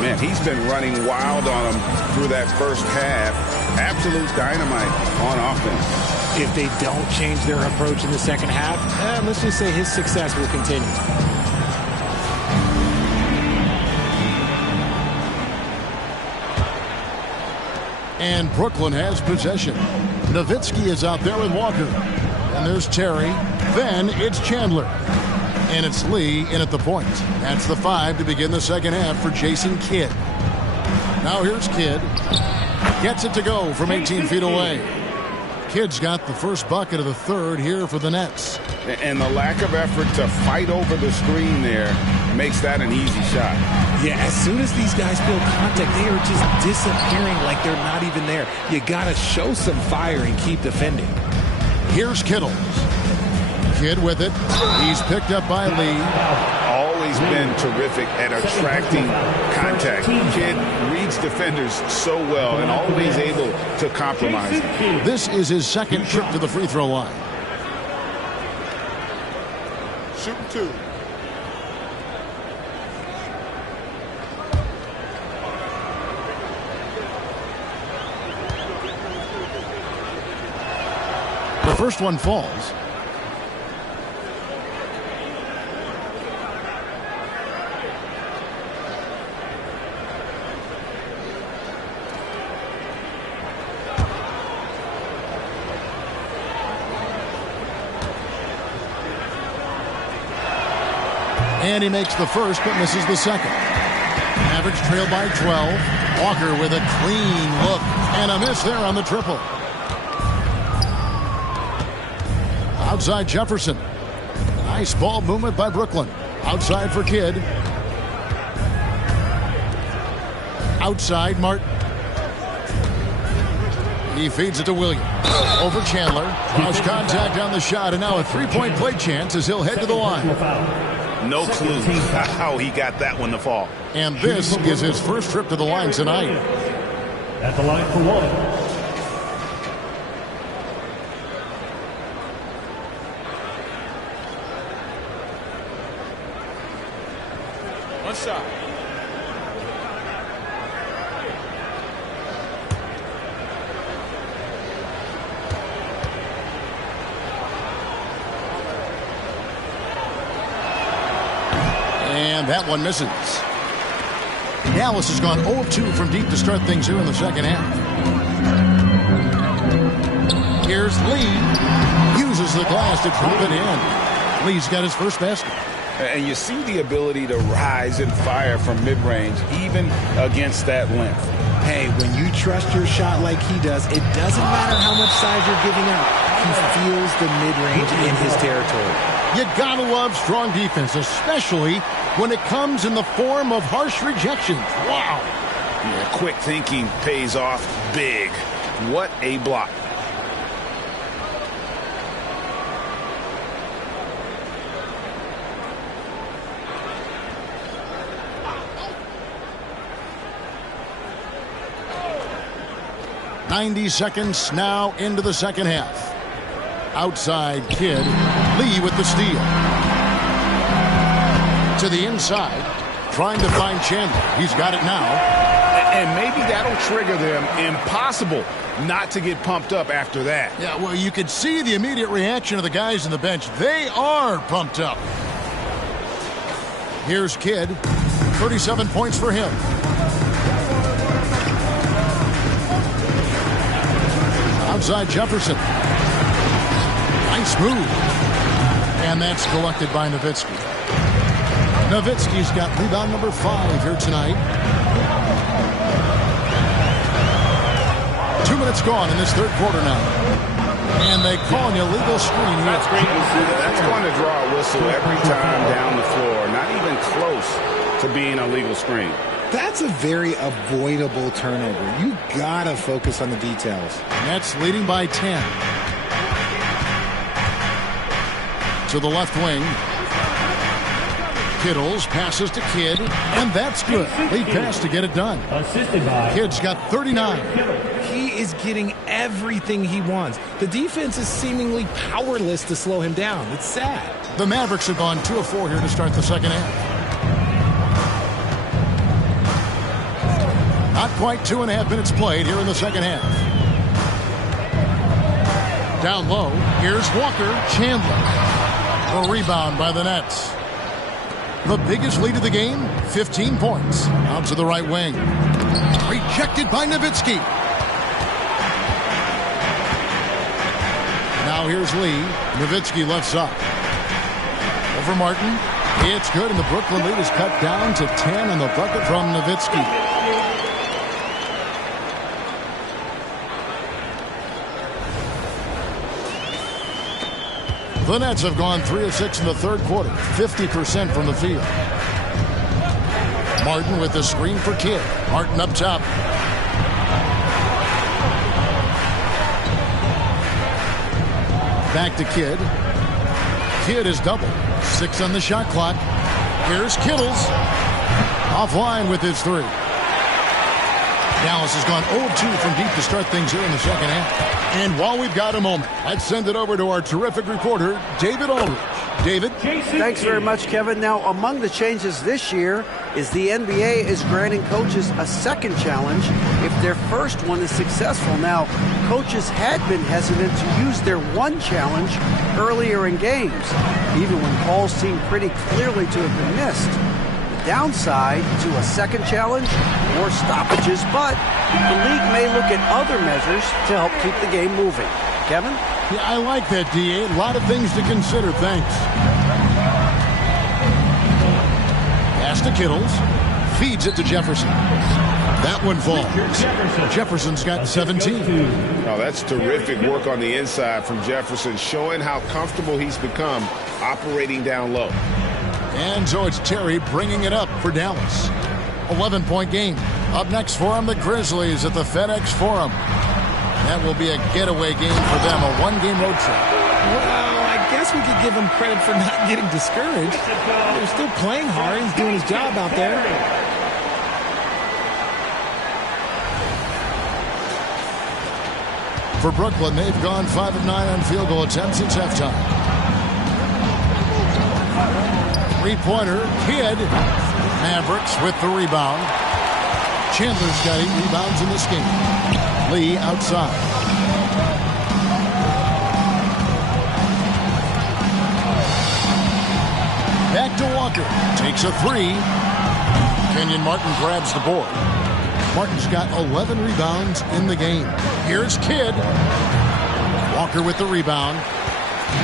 Man, he's been running wild on them through that first half. Absolute dynamite on offense. If they don't change their approach in the second half, let's just say his success will continue. And Brooklyn has possession. Nowitzki is out there with Walker. And there's Terry. Then it's Chandler. And it's Lee in at the point. That's the 5 to begin the second half for Jason Kidd. Now here's Kidd. Gets it to go from 18 feet away. Kidd's got the first bucket of the third here for the Nets. And the lack of effort to fight over the screen there makes that an easy shot. Yeah, as soon as these guys feel contact, they are just disappearing like they're not even there. You got to show some fire and keep defending. Here's Kittles. Kidd with it. He's picked up by Lee. Always been terrific at attracting contact. Kidd reads defenders so well and always able to compromise. This is his second trip to the free throw line. Shooting 2. The first one falls. And he makes the first but misses the second. Mavericks trail by 12. Walker with a clean look and a miss there on the triple. Outside Jefferson. Nice ball movement by Brooklyn. Outside for Kidd. Outside Martin. He feeds it to Williams. Over Chandler. Cross contact on the shot, and now a three-point play chance as he'll head to the line. No clue how he got that one to fall. And this is his first trip to the line tonight. At the line for one. One shot. And that one misses. Dallas has gone 0 of 2 from deep to start things here in the second half. Here's Lee. Uses the glass to drop it in. Lee's got his first basket. And you see the ability to rise and fire from mid-range, even against that length. Hey, when you trust your shot like he does, it doesn't matter how much size you're giving up. He feels the mid-range in his territory. You gotta love strong defense, especially when it comes in the form of harsh rejections. Wow. Yeah, quick thinking pays off big. What a block. "90 seconds now into the second half. Outside Kidd. Lee with the steal. To the inside. Trying to find Chandler. He's got it now. And maybe that'll trigger them. Impossible not to get pumped up after that. Yeah, well, you could see the immediate reaction of the guys on the bench. They are pumped up. Here's Kidd. 37 points for him. Outside Jefferson. Nice move. And that's collected by Nowitzki. Nowitzki's got rebound number 5 here tonight. 2 minutes gone in this third quarter now. And they call an illegal screen. That's great. That's going to draw a whistle every time down the floor. Not even close to being a legal screen. That's a very avoidable turnover. You gotta focus on the details. Nets leading by 10. To the left wing. Kittles passes to Kidd, and that's good. Lead pass to get it done. Assisted by Kidd's got 39. He is getting everything he wants. The defense is seemingly powerless to slow him down. It's sad. The Mavericks have gone 2 of 4 here to start the second half. Not quite 2.5 minutes played here in the second half. Down low, here's Walker. Chandler. A rebound by the Nets. The biggest lead of the game, 15 points. Out to the right wing. Rejected by Nowitzki. Now here's Lee. Nowitzki left side. Over Martin. It's good, and the Brooklyn lead is cut down to 10 on the bucket from Nowitzki. The Nets have gone 3 of 6 in the third quarter, 50% from the field. Martin with the screen for Kidd. Martin up top. Back to Kidd. Kidd is double. 6 on the shot clock. Here's Kittles. Offline with his 3. Dallas has gone 0-2 from deep to start things here in the second half. And while we've got a moment, let's send it over to our terrific reporter, David Aldridge. David? Thanks very much, Kevin. Now, among the changes this year is the NBA is granting coaches a second challenge if their first one is successful. Now, coaches had been hesitant to use their one challenge earlier in games, even when calls seemed pretty clearly to have been missed. Downside to a second challenge, more stoppages, but the league may look at other measures to help keep the game moving. Kevin? Yeah, I like that, D.A. A lot of things to consider. Thanks. Pass to Kittles. Feeds it to Jefferson. That one falls. Jefferson's got 17. Oh, that's terrific work on the inside from Jefferson, showing how comfortable he's become operating down low. And so it's Terry bringing it up for Dallas. 11-point game. Up next for them, the Grizzlies at the FedEx Forum. That will be a getaway game for them, a one-game road trip. Well, I guess we could give him credit for not getting discouraged. They're still playing hard. He's doing his job out there. For Brooklyn, they've gone 5 of 9 on field goal attempts since halftime. Three-pointer, Kidd. Mavericks with the rebound. Chandler's got 8 rebounds in this game. Lee outside. Back to Walker. Takes a 3. Kenyon Martin grabs the board. Martin's got 11 rebounds in the game. Here's Kidd. Walker with the rebound.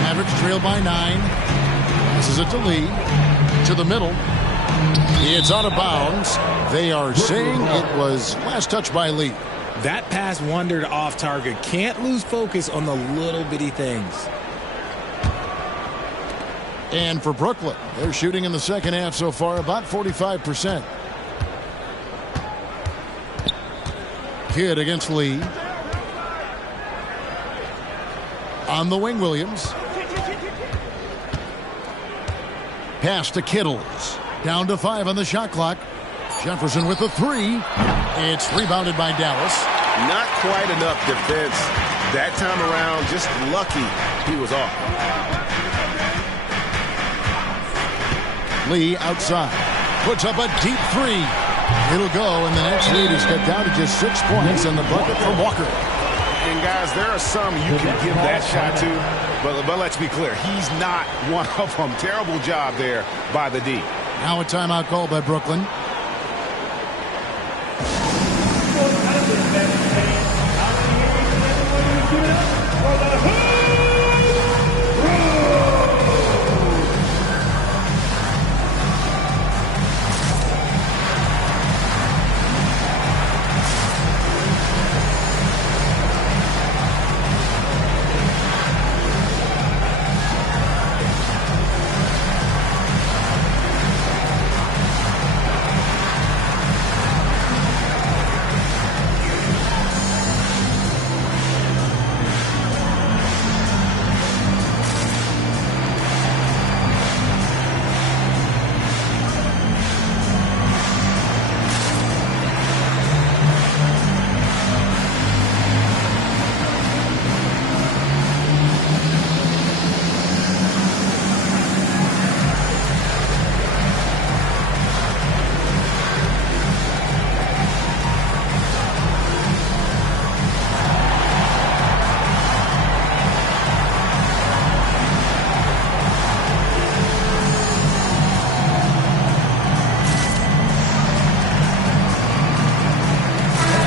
Mavericks trail by 9. This is it to Lee. To the middle. It's out of bounds. They are saying it was last touch by Lee. That pass wandered off target. Can't lose focus on the little bitty things. And for Brooklyn, they're shooting in the second half so far about 45%. Kidd against Lee. On the wing, Williams. Pass to Kittles. Down to 5 on the shot clock. Jefferson with the 3. It's rebounded by Dallas. Not quite enough defense that time around. Just lucky he was off. Lee outside. Puts up a deep 3. It'll go, and the Nets lead is cut down to just 6 points on the bucket from Walker. And guys, there are some you can give that shot to, but let's be clear, he's not one of them. Terrible job there by the D. Now a timeout call by Brooklyn.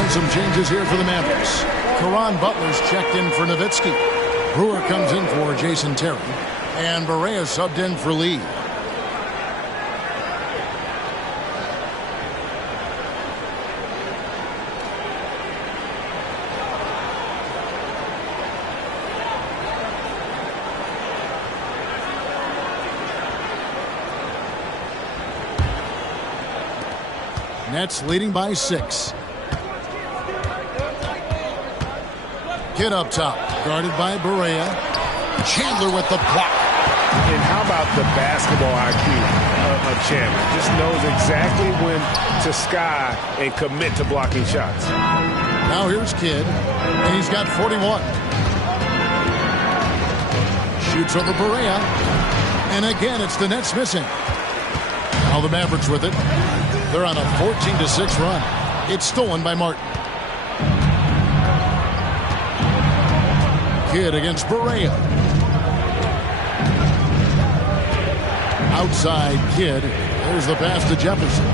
Some changes here for the Mavericks. Caron Butler's checked in for Nowitzki. Brewer comes in for Jason Terry. And Barea subbed in for Lee. Nets leading by 6. Kidd up top, guarded by Barea. Chandler with the block. And how about the basketball IQ of Chandler? Just knows exactly when to sky and commit to blocking shots. Now here's Kidd, and he's got 41. Shoots over Barea. And again, it's the Nets missing. Now the Mavericks with it. They're on a 14-6 run. It's stolen by Martin. Kidd against Barea. Outside Kidd. There's the pass to Jefferson.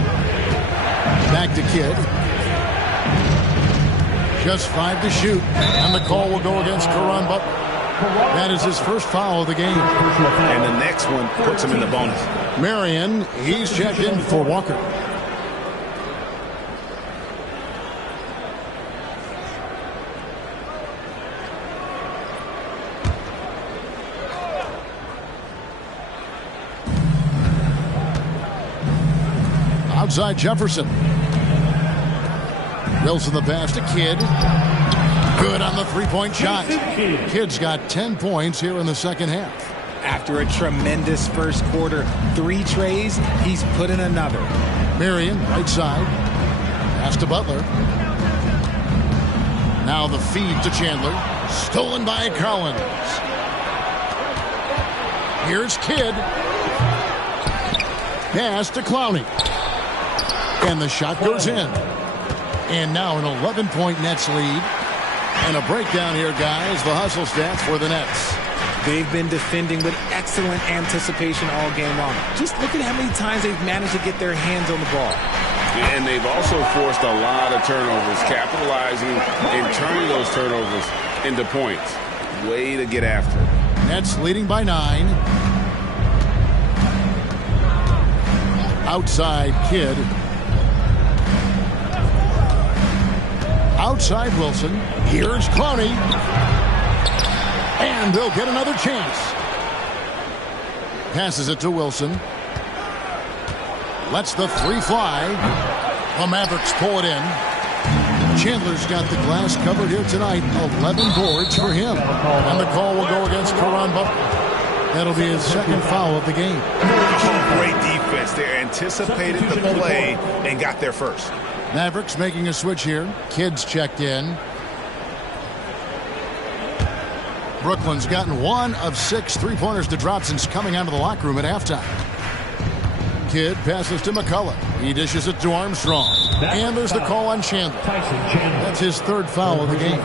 Back to Kidd. Just 5 to shoot. And the call will go against Caron Butler. That is his first foul of the game. And the next one puts him in the bonus. Marion, he's checked in for Walker. Outside Jefferson. Wilson the pass to Kidd. Good on the three-point shot. Kidd's got 10 points here in the second half. After a tremendous first quarter, 3 trays, he's put in another. Marion, right side. Pass to Butler. Now the feed to Chandler. Stolen by Collins. Here's Kidd. Pass to Clowney. And the shot goes in. And now an 11-point Nets lead. And a breakdown here, guys. The hustle stats for the Nets. They've been defending with excellent anticipation all game long. Just look at how many times they've managed to get their hands on the ball. And they've also forced a lot of turnovers, capitalizing and turning those turnovers into points. Way to get after it. Nets leading by 9. Outside Kidd. Outside Wilson. Here's Clowney. And they'll get another chance. Passes it to Wilson. Lets the 3 fly. The Mavericks pull it in. Chandler's got the glass covered here tonight. 11 boards for him. And the call will go against Caron Butler. That'll be his second foul of the game. Great defense. They anticipated the play and got there first. Mavericks making a switch here. Kidd's checked in. Brooklyn's gotten 1 of 6 three-pointers to drop since coming out of the locker room at halftime. Kidd passes to McCullough. He dishes it to Armstrong. And there's the call on Chandler. That's his 3rd foul of the game.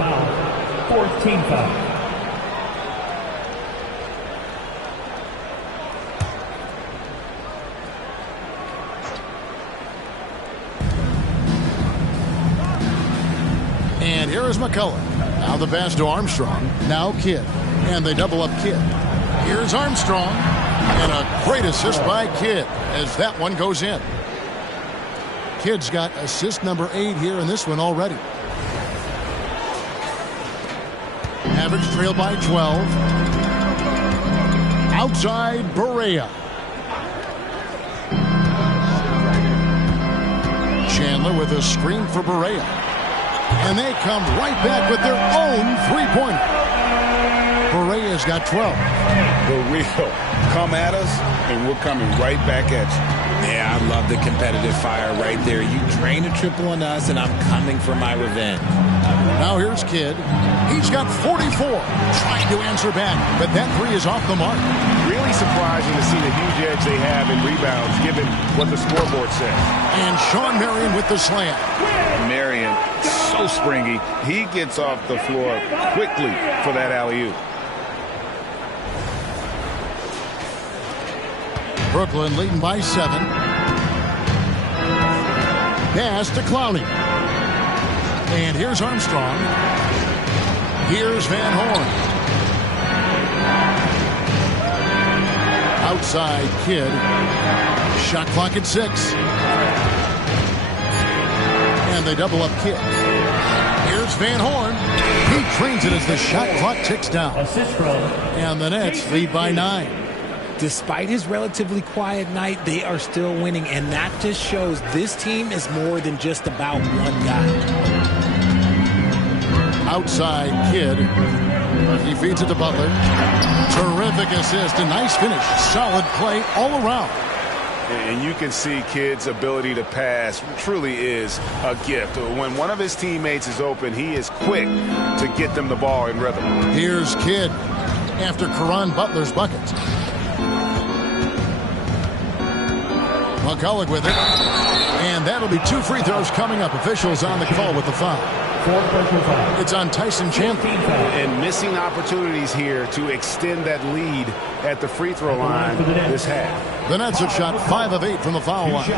14 foul. And here is McCullough. Now the pass to Armstrong. Now Kidd. And they double up Kidd. Here's Armstrong. And a great assist by Kidd as that one goes in. Kidd's got assist number 8 here in this one already. Mavericks trail by 12. Outside Barea. Chandler with a screen for Barea. And they come right back with their own three-pointer. Barea's got 12. The real come at us, and we're coming right back at you. Yeah, I love the competitive fire right there. You drain a triple on us, and I'm coming for my revenge. Now here's Kidd. He's got 44. Trying to answer back, but that 3 is off the mark. Really surprising to see the huge edge they have in rebounds, given what the scoreboard says. And Sean Marion with the slam. Marion, so springy. He gets off the floor quickly for that alley-oop. Brooklyn leading by 7. Pass to Clowney. And here's Armstrong. Here's Van Horn. Outside Kidd. Shot clock at 6. And they double up Kidd. Here's Van Horn. He trains it as the shot clock ticks down. And the Nets lead by 9. Despite his relatively quiet night, they are still winning, and that just shows this team is more than just about one guy. Outside Kidd. He feeds it to Butler. Terrific assist, a nice finish. Solid play all around. And you can see Kidd's ability to pass truly is a gift. When one of his teammates is open, he is quick to get them the ball in rhythm. Here's Kidd after Caron Butler's bucket. McCullough with it. And that'll be 2 free throws coming up. Officials on the call with the foul. It's on Tyson Chandler. And missing opportunities here to extend that lead at the free throw line this half. The Nets have shot 5 of 8 from the foul line.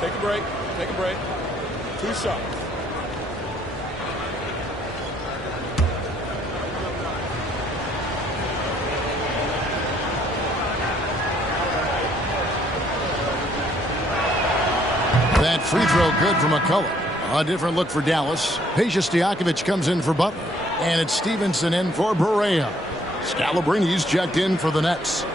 Take Take a break. Take a break. 2 shots. That free throw good for McCullough. A different look for Dallas. Peja Stojakovic comes in for Butler. And it's Stevenson in for Berea. Scalabrini's checked in for the Nets.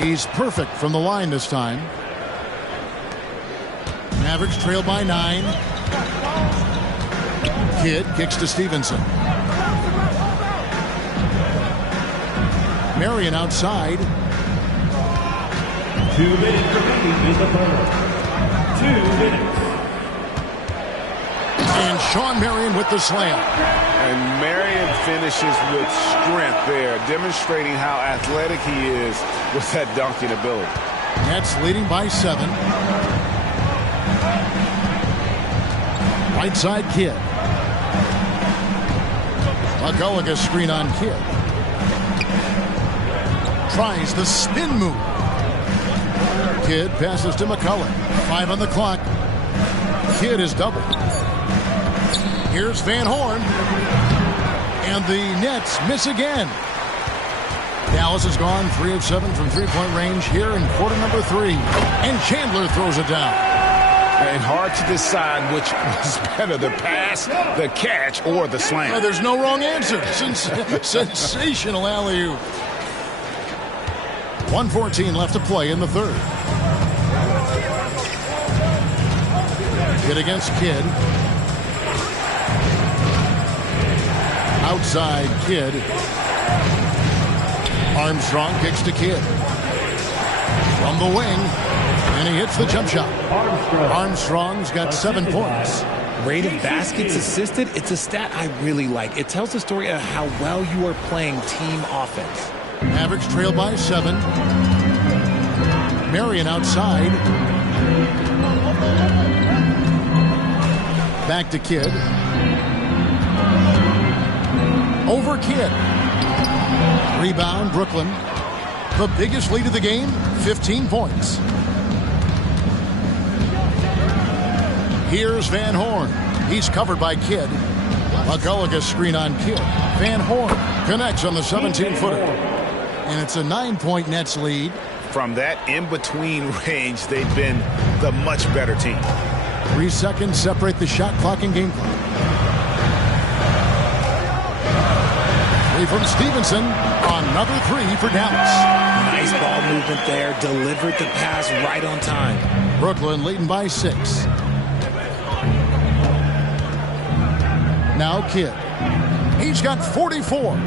He's perfect from the line this time. Mavericks trail by 9. Kidd kicks to Stevenson. Marion outside. 2 minutes remaining in the ball. 2 minutes. And Sean Marion with the slam. And Marion finishes with strength there, demonstrating how athletic he is with that dunking ability. Nets leading by 7. Right side Kidd. McCullough a screen on Kidd. Tries the spin move. Kidd passes to McCullough. 5 on the clock. Kidd is doubled. Here's Van Horn. And the Nets miss again. Dallas has gone 3 of 7 from three-point range here in quarter number 3. And Chandler throws it down. And hard to decide which was better, the pass, the catch, or the slam. Oh, there's no wrong answer. Sensational alley-oop. 1:14 left to play in the third. Kidd against Kidd. Outside Kidd. Armstrong kicks to Kidd. From the wing. And he hits the jump shot. Armstrong's got 7 points. Rate of baskets assisted, it's a stat I really like. It tells the story of how well you are playing team offense. Mavericks trail by 7. Marion outside. Back to Kidd. Over Kidd. Rebound, Brooklyn. The biggest lead of the game, 15 points. Here's Van Horn. He's covered by Kidd. McCullough screen on Kidd. Van Horn connects on the 17-footer. And it's a 9-point Nets lead. From that in-between range, they've been the much better team. 3 seconds separate the shot clock and game clock. 3 from Stevenson. Another 3 for Dallas. Nice ball movement there. Delivered the pass right on time. Brooklyn leading by 6. Now Kidd. He's got 44.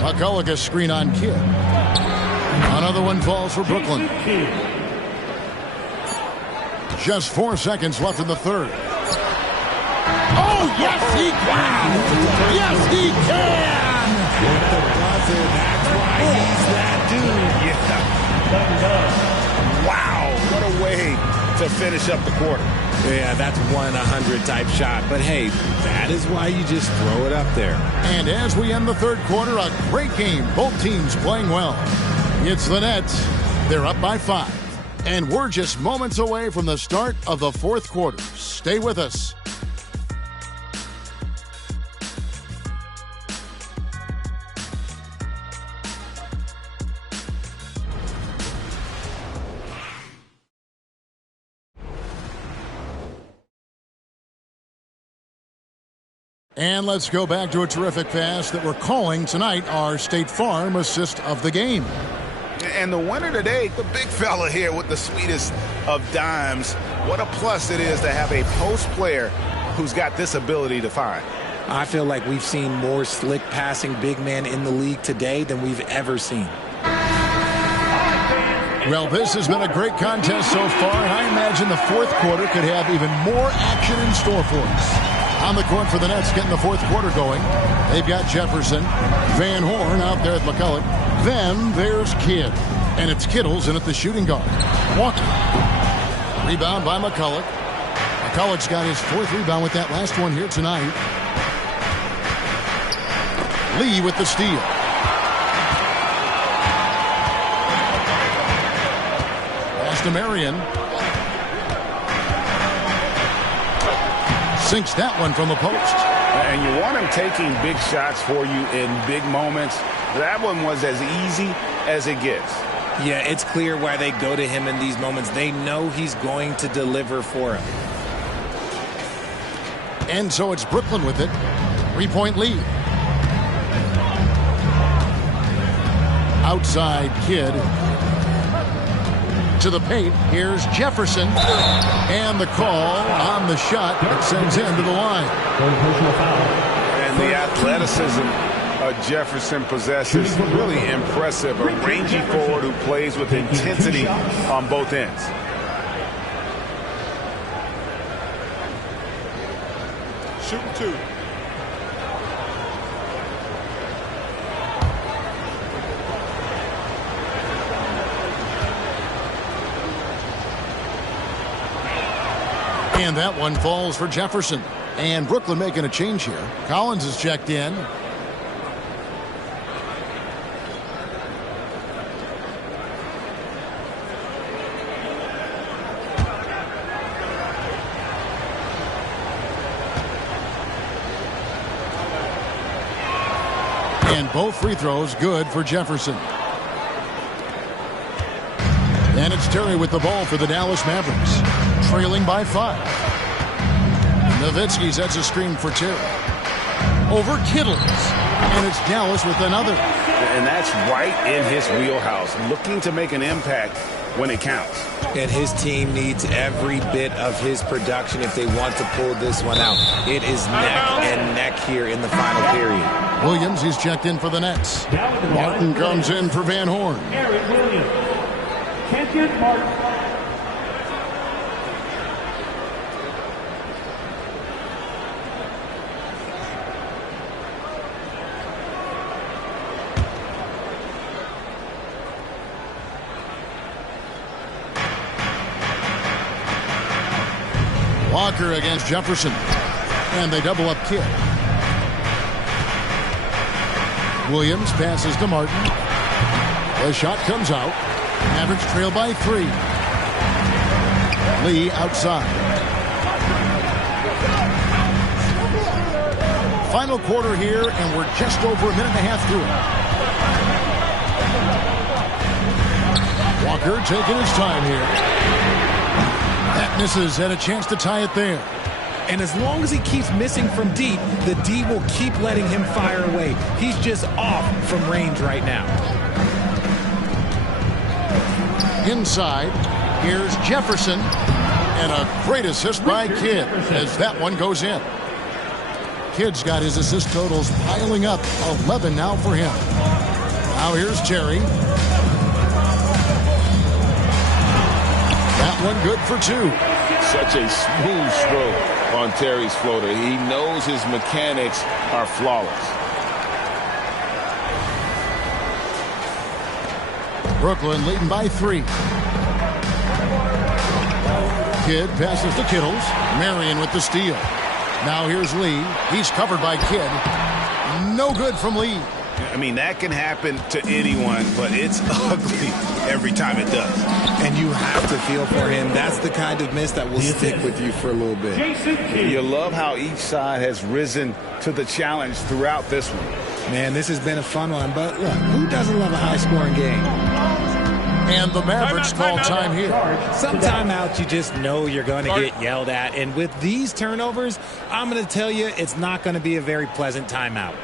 McCullough screen on Kidd. Another one falls for Brooklyn. Just 4 seconds left in the third. Oh, yes, he can! Yes, he can! With the buzzer, that's why he's that dude. Yeah. Wow, what a way to finish up the quarter. Yeah, that's 1 in 100 type shot. But hey, that is why you just throw it up there. And as we end the third quarter, a great game. Both teams playing well. It's the Nets. They're up by 5. And we're just moments away from the start of the fourth quarter. Stay with us. And let's go back to a terrific pass that we're calling tonight our State Farm assist of the game. And the winner today, the big fella here with the sweetest of dimes. What a plus it is to have a post player who's got this ability to find. I feel like we've seen more slick passing big men in the league today than we've ever seen. Well, this has been a great contest so far, and I imagine the fourth quarter could have even more action in store for us. On the court for the Nets, getting the fourth quarter going. They've got Jefferson, Van Horn out there at McCullough. Then there's Kidd. And it's Kittles in at the shooting guard. Walker. Rebound by McCulloch. McCulloch's got his 4th rebound with that last one here tonight. Lee with the steal. Pass to Marion. Sinks that one from the post. And you want him taking big shots for you in big moments. That one was as easy as it gets. Yeah, it's clear why they go to him in these moments. They know he's going to deliver for him. And so it's Brooklyn with it. 3-point lead. Outside Kidd. To the paint. Here's Jefferson. And the call on the shot that sends him to the line. And the athleticism Jefferson possesses, really impressive. A rangy forward who plays with intensity on both ends. Shooting 2. And that one falls for Jefferson. And Brooklyn making a change here. Collins is checked in. And both free throws good for Jefferson. And it's Terry with the ball for the Dallas Mavericks. Trailing by 5. Nowitzki sets a screen for Terry. Over Kittles. And it's Dallas with another. And that's right in his wheelhouse. Looking to make an impact when it counts. And his team needs every bit of his production if they want to pull this one out. It is neck and neck here in the final period. Williams, he's checked in for the Nets. Martin comes in for Van Horn. Eric Williams. Kenyon Martin. Walker against Jefferson. And they double up Kidd. Williams passes to Martin. The shot comes out. Mavericks trail by 3. Lee outside. Final quarter here, and we're just over a minute and a half through it. Walker taking his time here. That misses, and a chance to tie it there. And as long as he keeps missing from deep, the D will keep letting him fire away. He's just off from range right now. Inside, here's Jefferson. And a great assist by Kidd as that one goes in. Kidd's got his assist totals piling up. 11 now for him. Now here's Terry. That one good for 2. Such a smooth stroke on Terry's floater. He knows his mechanics are flawless. Brooklyn leading by 3. Kidd passes to Kittles. Marion with the steal. Now here's Lee. He's covered by Kidd. No good from Lee. I mean, that can happen to anyone, but it's ugly every time it does. And you have to feel for him. That's the kind of miss that will stick with you for a little bit. You love how each side has risen to the challenge throughout this one. Man, this has been a fun one, but look, who doesn't love a high-scoring game? And the Mavericks call time here. Some timeouts you just know you're going to get yelled at. And with these turnovers, I'm going to tell you it's not going to be a very pleasant timeout.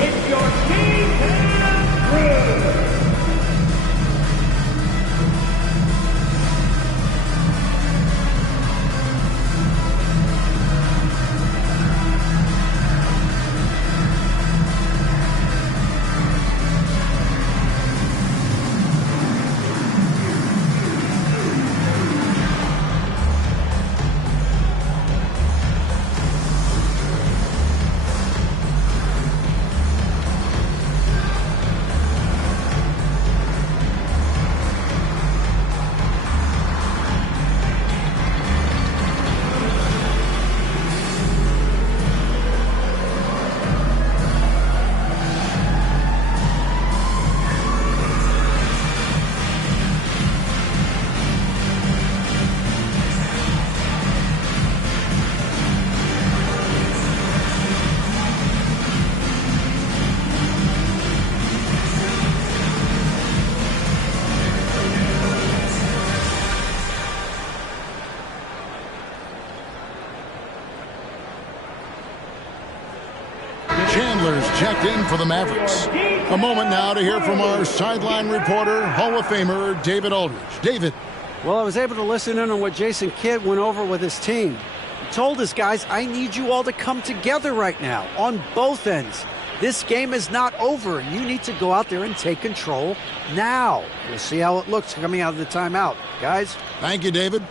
It's your defense crew. for the Mavericks. A moment now to hear from our sideline reporter, Hall of Famer David Aldridge. David. Well, I was able to listen in on what Jason Kidd went over with his team. He told his guys, I need you all to come together right now on both ends. This game is not over. You need to go out there and take control now. We'll see how it looks coming out of the timeout. Guys? Thank you, David.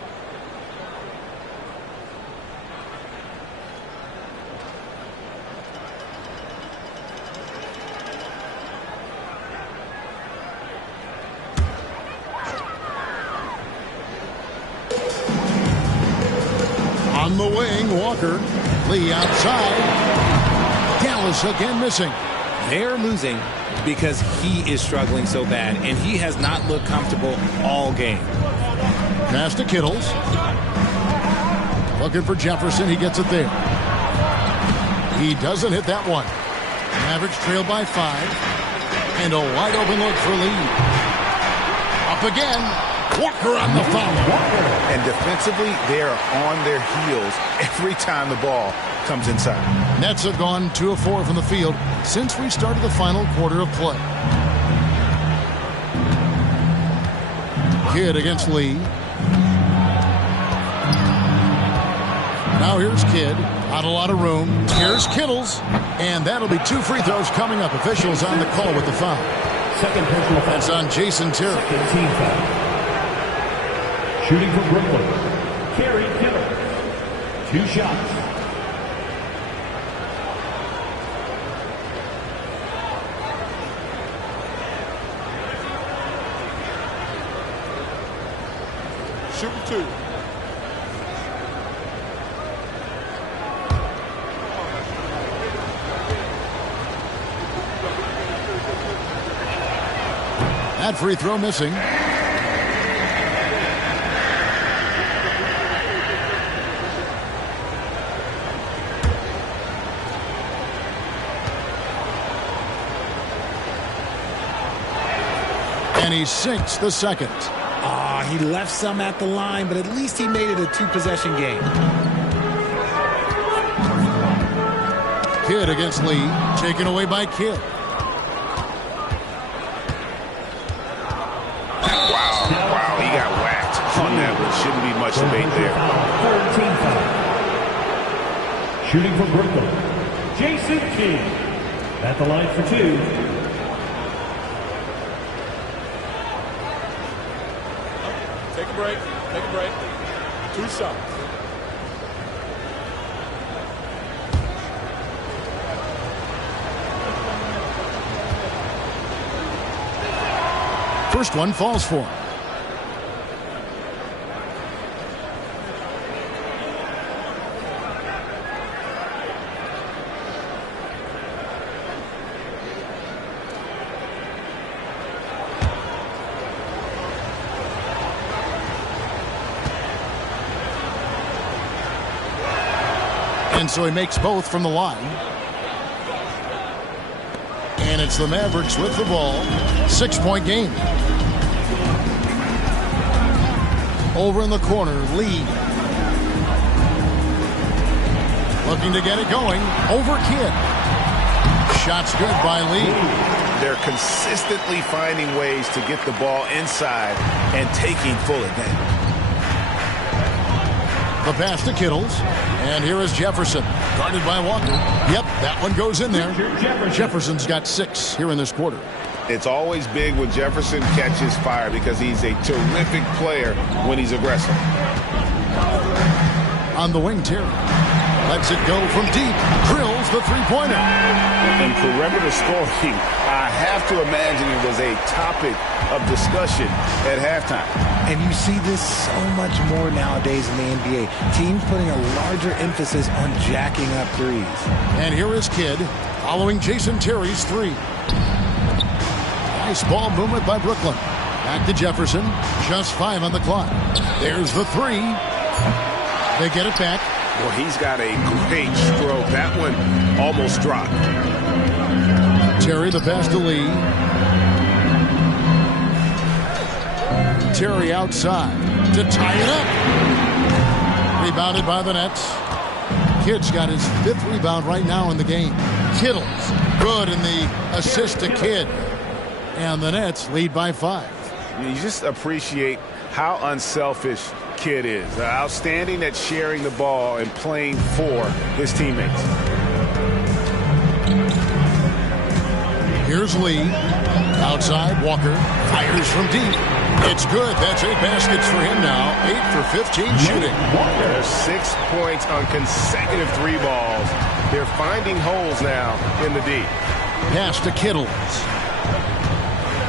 On the wing, Walker. Lee outside. Dallas again missing. They're losing because he is struggling so bad, and he has not looked comfortable all game. Pass to Kittles. Looking for Jefferson. He gets it there. He doesn't hit that one. Mavericks trail by 5. And a wide open look for Lee. Up again. Walker on the foul. And defensively, they are on their heels every time the ball comes inside. Nets have gone 2 of 4 from the field since we started the final quarter of play. Kidd against Lee. Now here's Kidd. Not a lot of room. Here's Kittles. And that'll be 2 free throws coming up. Officials on the call with the foul. Second personal foul. That's on Jason Terry. Second team foul. Shooting for Brooklyn, Kerry Kittles. 2 shots. Shooting 2. That free throw missing. And he sinks the second. He left some at the line, but at least he made it a 2-possession game. Kidd against Lee. Taken away by Kidd. Wow, he got whacked on that one. Shouldn't be much debate there. Third team foul. Shooting for Brooklyn, Jason Kidd. At the line for 2. Take a break. Take a break. 2 shots. First one falls for him. And so he makes both from the line. And it's the Mavericks with the ball. 6-point game. Over in the corner, Lee. Looking to get it going. Over Kidd. Shot's good by Lee. They're consistently finding ways to get the ball inside and taking full advantage. The pass to Kittles. And here is Jefferson. Guarded by Walker. Yep, that one goes in there. Jefferson's got 6 here in this quarter. It's always big when Jefferson catches fire because he's a terrific player when he's aggressive. On the wing, Terry. Lets it go from deep. Drills the three-pointer. And perimeter scoring, I have to imagine it was a topic of discussion at halftime. And you see this so much more nowadays in the NBA. Teams putting a larger emphasis on jacking up threes. And here is Kidd following Jason Terry's 3. Nice ball movement by Brooklyn. Back to Jefferson. Just 5 on the clock. There's the 3. They get it back. Well, he's got a great stroke. That one almost dropped. Terry, the pass to Lee. Terry outside to tie it up. Rebounded by the Nets. Kidd's got his 5th rebound right now in the game. Kittles Good, and the assist to Kidd. And the Nets lead by 5. You just appreciate how unselfish Kidd is. Outstanding at sharing the ball and playing for his teammates. Here's Lee. Outside, Walker fires from deep. It's good. That's 8 baskets for him now. 8 for 15 shooting. There's 6 points on consecutive 3 balls. They're finding holes now in the D. Pass to Kittles.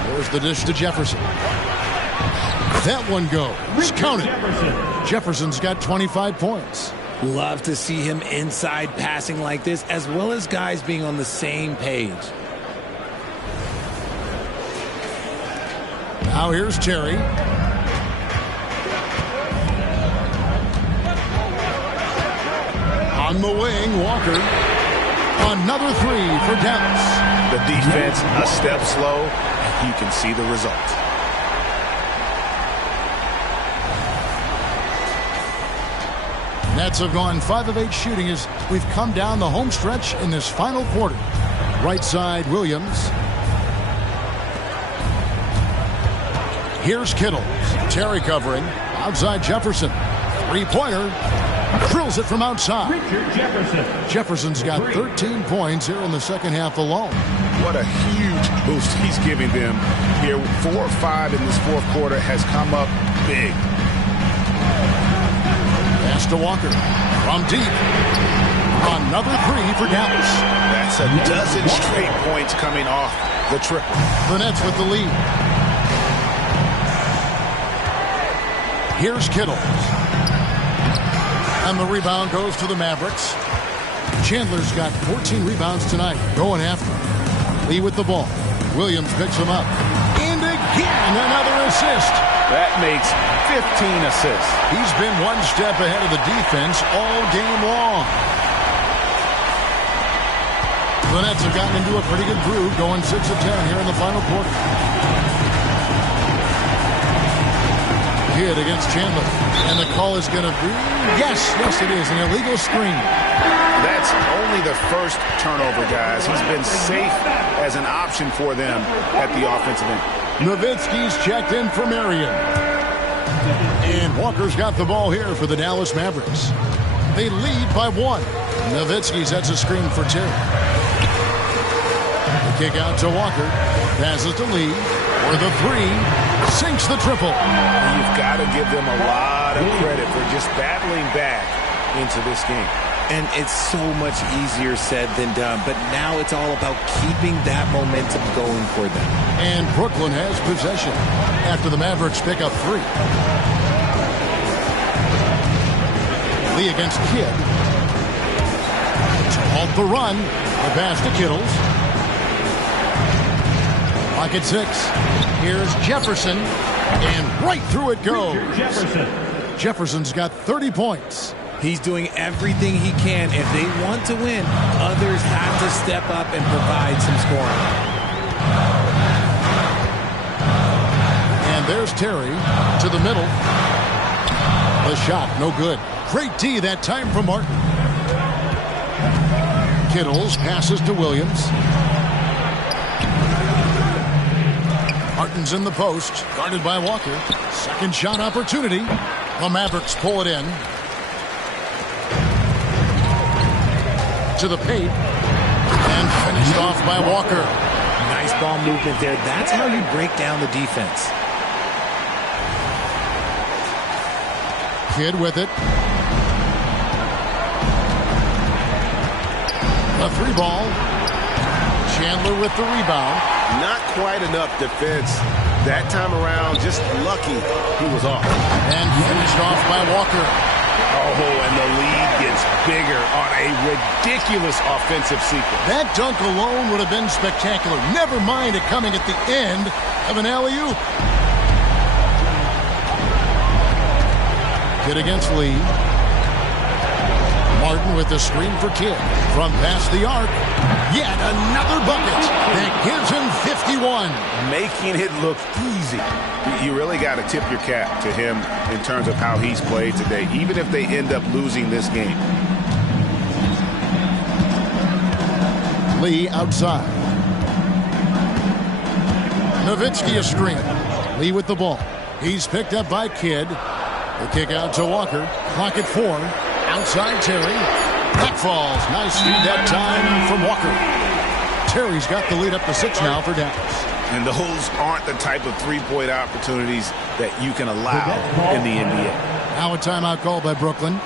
There's the dish to Jefferson. That one goes. Count it. Jefferson's got 25 points. Love to see him inside passing like this, as well as guys being on the same page. Now here's Terry. On the wing, Walker. Another 3 for Dallas. The defense a step slow, and you can see the result. Nets have gone 5 of 8 shooting as we've come down the home stretch in this final quarter. Right side, Williams. Here's Kittles. Terry covering. Outside Jefferson. 3-pointer. Drills it from outside. Richard Jefferson. Jefferson's got 13 points here in the second half alone. What a huge boost he's giving them here. 4 or 5 in this fourth quarter has come up big. Pass to Walker. From deep. Another 3 for Dallas. That's a dozen straight points coming off the triple. The Nets with the lead. Here's Kittles. And the rebound goes to the Mavericks. Chandler's got 14 rebounds tonight, going after him. Lee with the ball. Williams picks him up. And again, another assist. That makes 15 assists. He's been one step ahead of the defense all game long. The Nets have gotten into a pretty good groove, going 6 of 10 here in the final quarter. Kidd against Chandler. And the call is going to be, yes, it is, an illegal screen. That's only the first turnover, guys. He's been safe as an option for them at the offensive end. Nowitzki's checked in for Marion. And Walker's got the ball here for the Dallas Mavericks. They lead by 1. Nowitzki sets a screen for 2. The kick out to Walker. Passes to Lee. For the 3. Sinks the triple. You've got to give them a lot of credit for just battling back into this game. And it's so much easier said than done. But now it's all about keeping that momentum going for them. And Brooklyn has possession after the Mavericks pick up 3. Lee against Kidd. To halt the run. The pass to Kittles. Pocket 6. Here's Jefferson. And right through it goes. Jefferson's got 30 points. He's doing everything he can. If they want to win, others have to step up and provide some scoring. And there's Terry to the middle. The shot, no good. Great D that time from Martin. Kittles passes to Williams. Martin's in the post, guarded by Walker. Second shot opportunity. The Mavericks pull it in. To the paint. And finished off by Walker. Nice ball movement there. That's how you break down the defense. Kidd with it. A 3 ball. Chandler with the rebound. Not quite enough defense that time around. Just lucky he was off. And finished off by Walker. Oh, and the lead gets bigger on a ridiculous offensive sequence. That dunk alone would have been spectacular. Never mind it coming at the end of an alley-oop. Kidd against Lee. Martin with the screen for Kidd. From past the arc. Yet another bucket. That gives him 51. Making it look easy. You really got to tip your cap to him in terms of how he's played today, even if they end up losing this game. Lee outside. Nowitzki a screen. Lee with the ball. He's picked up by Kidd. The kick out to Walker. Clock at 4. Outside Terry. That falls. Nice feed that time from Walker. Terry's got the lead up to 6 now for Dallas. And those aren't the type of three-point opportunities that you can allow in the NBA. Now a timeout called by Brooklyn.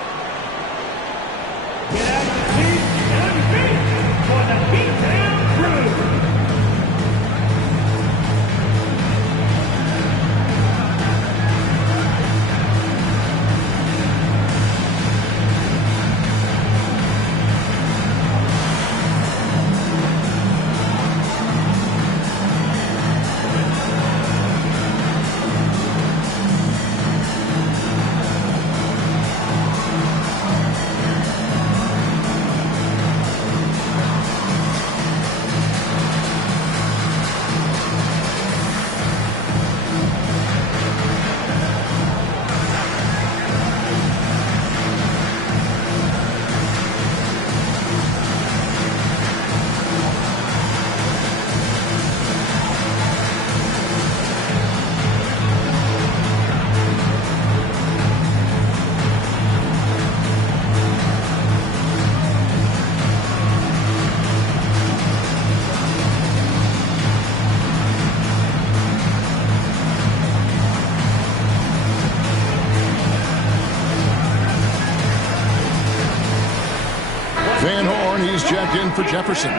Van Horn, he's checked in for Jefferson.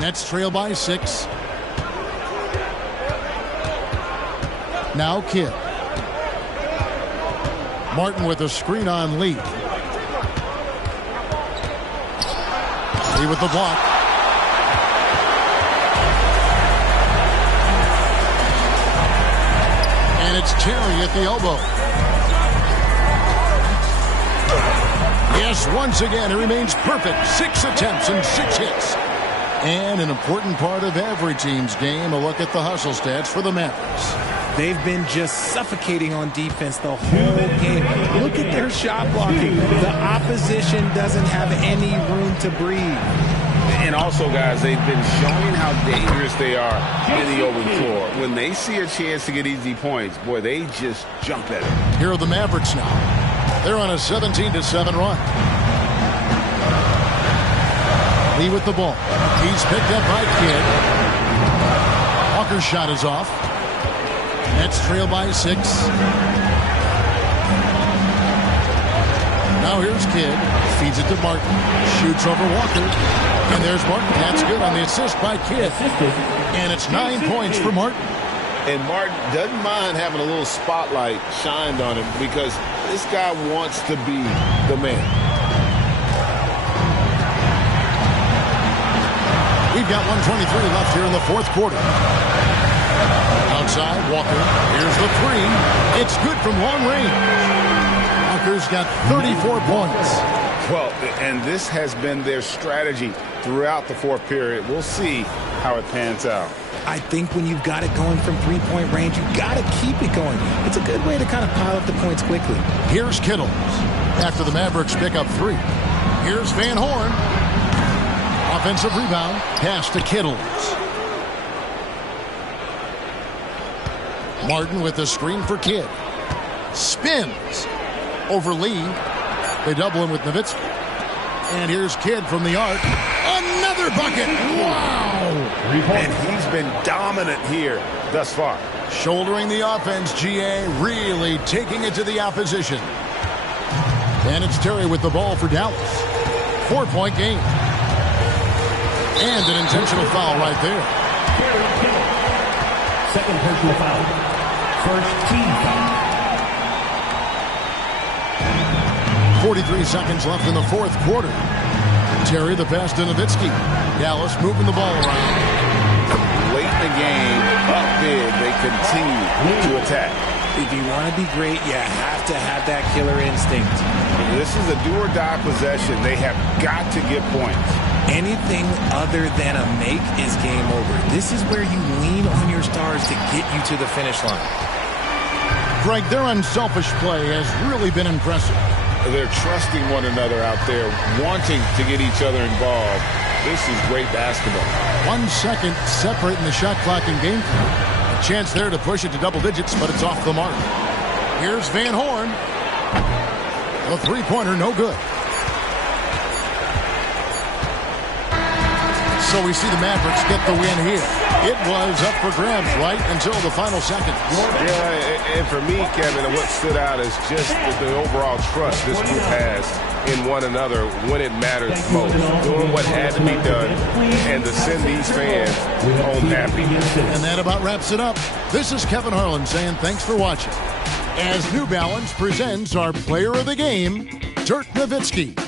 Nets trail by 6. Now Kidd. Martin with a screen on Lee. Lee with the block. And it's Terry at the elbow. Yes, once again, it remains perfect. 6 attempts and 6 hits. And an important part of every team's game, a look at the hustle stats for the Mavericks. They've been just suffocating on defense the whole game. Look at their shot blocking. The opposition doesn't have any room to breathe. And also, guys, they've been showing how dangerous they are in the open floor. When they see a chance to get easy points, boy, they just jump at it. Here are the Mavericks now. They're on a 17-7 run. Lee with the ball. He's picked up by Kidd. Walker's shot is off. Nets trail by 6. Now here's Kidd. Feeds it to Martin. Shoots over Walker. And there's Martin. That's good on the assist by Kidd. And it's 9 points for Martin. And Martin doesn't mind having a little spotlight shined on him because this guy wants to be the man. We've got 1:23 left here in the fourth quarter. Outside, Walker. Here's the 3. It's good from long range. Walker's got 34 points. Well, and this has been their strategy throughout the fourth period. We'll see how it pans out. I think when you've got it going from three-point range, you've got to keep it going. It's a good way to kind of pile up the points quickly. Here's Kittle after the Mavericks pick up 3. Here's Van Horn. Offensive rebound. Pass to Kittles. Martin with a screen for Kidd. Spins over Lee. They double him with Nowitzki. And here's Kidd from the arc. Another bucket. Wow. And he's been dominant here thus far. Shouldering the offense, GA really taking it to the opposition. And it's Terry with the ball for Dallas. 4-point game. And an intentional foul right there. Second personal foul. First team foul. 43 seconds left in the fourth quarter. Terry the pass to Nowitzki. Dallas moving the ball around. Late in the game, up big, they continue to attack. If you want to be great, you have to have that killer instinct. This is a do-or-die possession. They have got to get points. Anything other than a make is game over. This is where you lean on your stars to get you to the finish line. Greg, their unselfish play has really been impressive. They're trusting one another out there, wanting to get each other involved. This is great basketball. 1 second separating the shot clock and game clock. A chance there to push it to double digits, but it's off the mark. Here's Van Horn. The three-pointer, no good. So we see the Mavericks get the win here. It was up for grabs right until the final seconds. Yeah, and for me, Kevin, what stood out is just the overall trust this group has in one another when it matters most. Doing what had to be done and to send these fans home happy. And that about wraps it up. This is Kevin Harlan saying thanks for watching. As New Balance presents our player of the game, Dirk Nowitzki.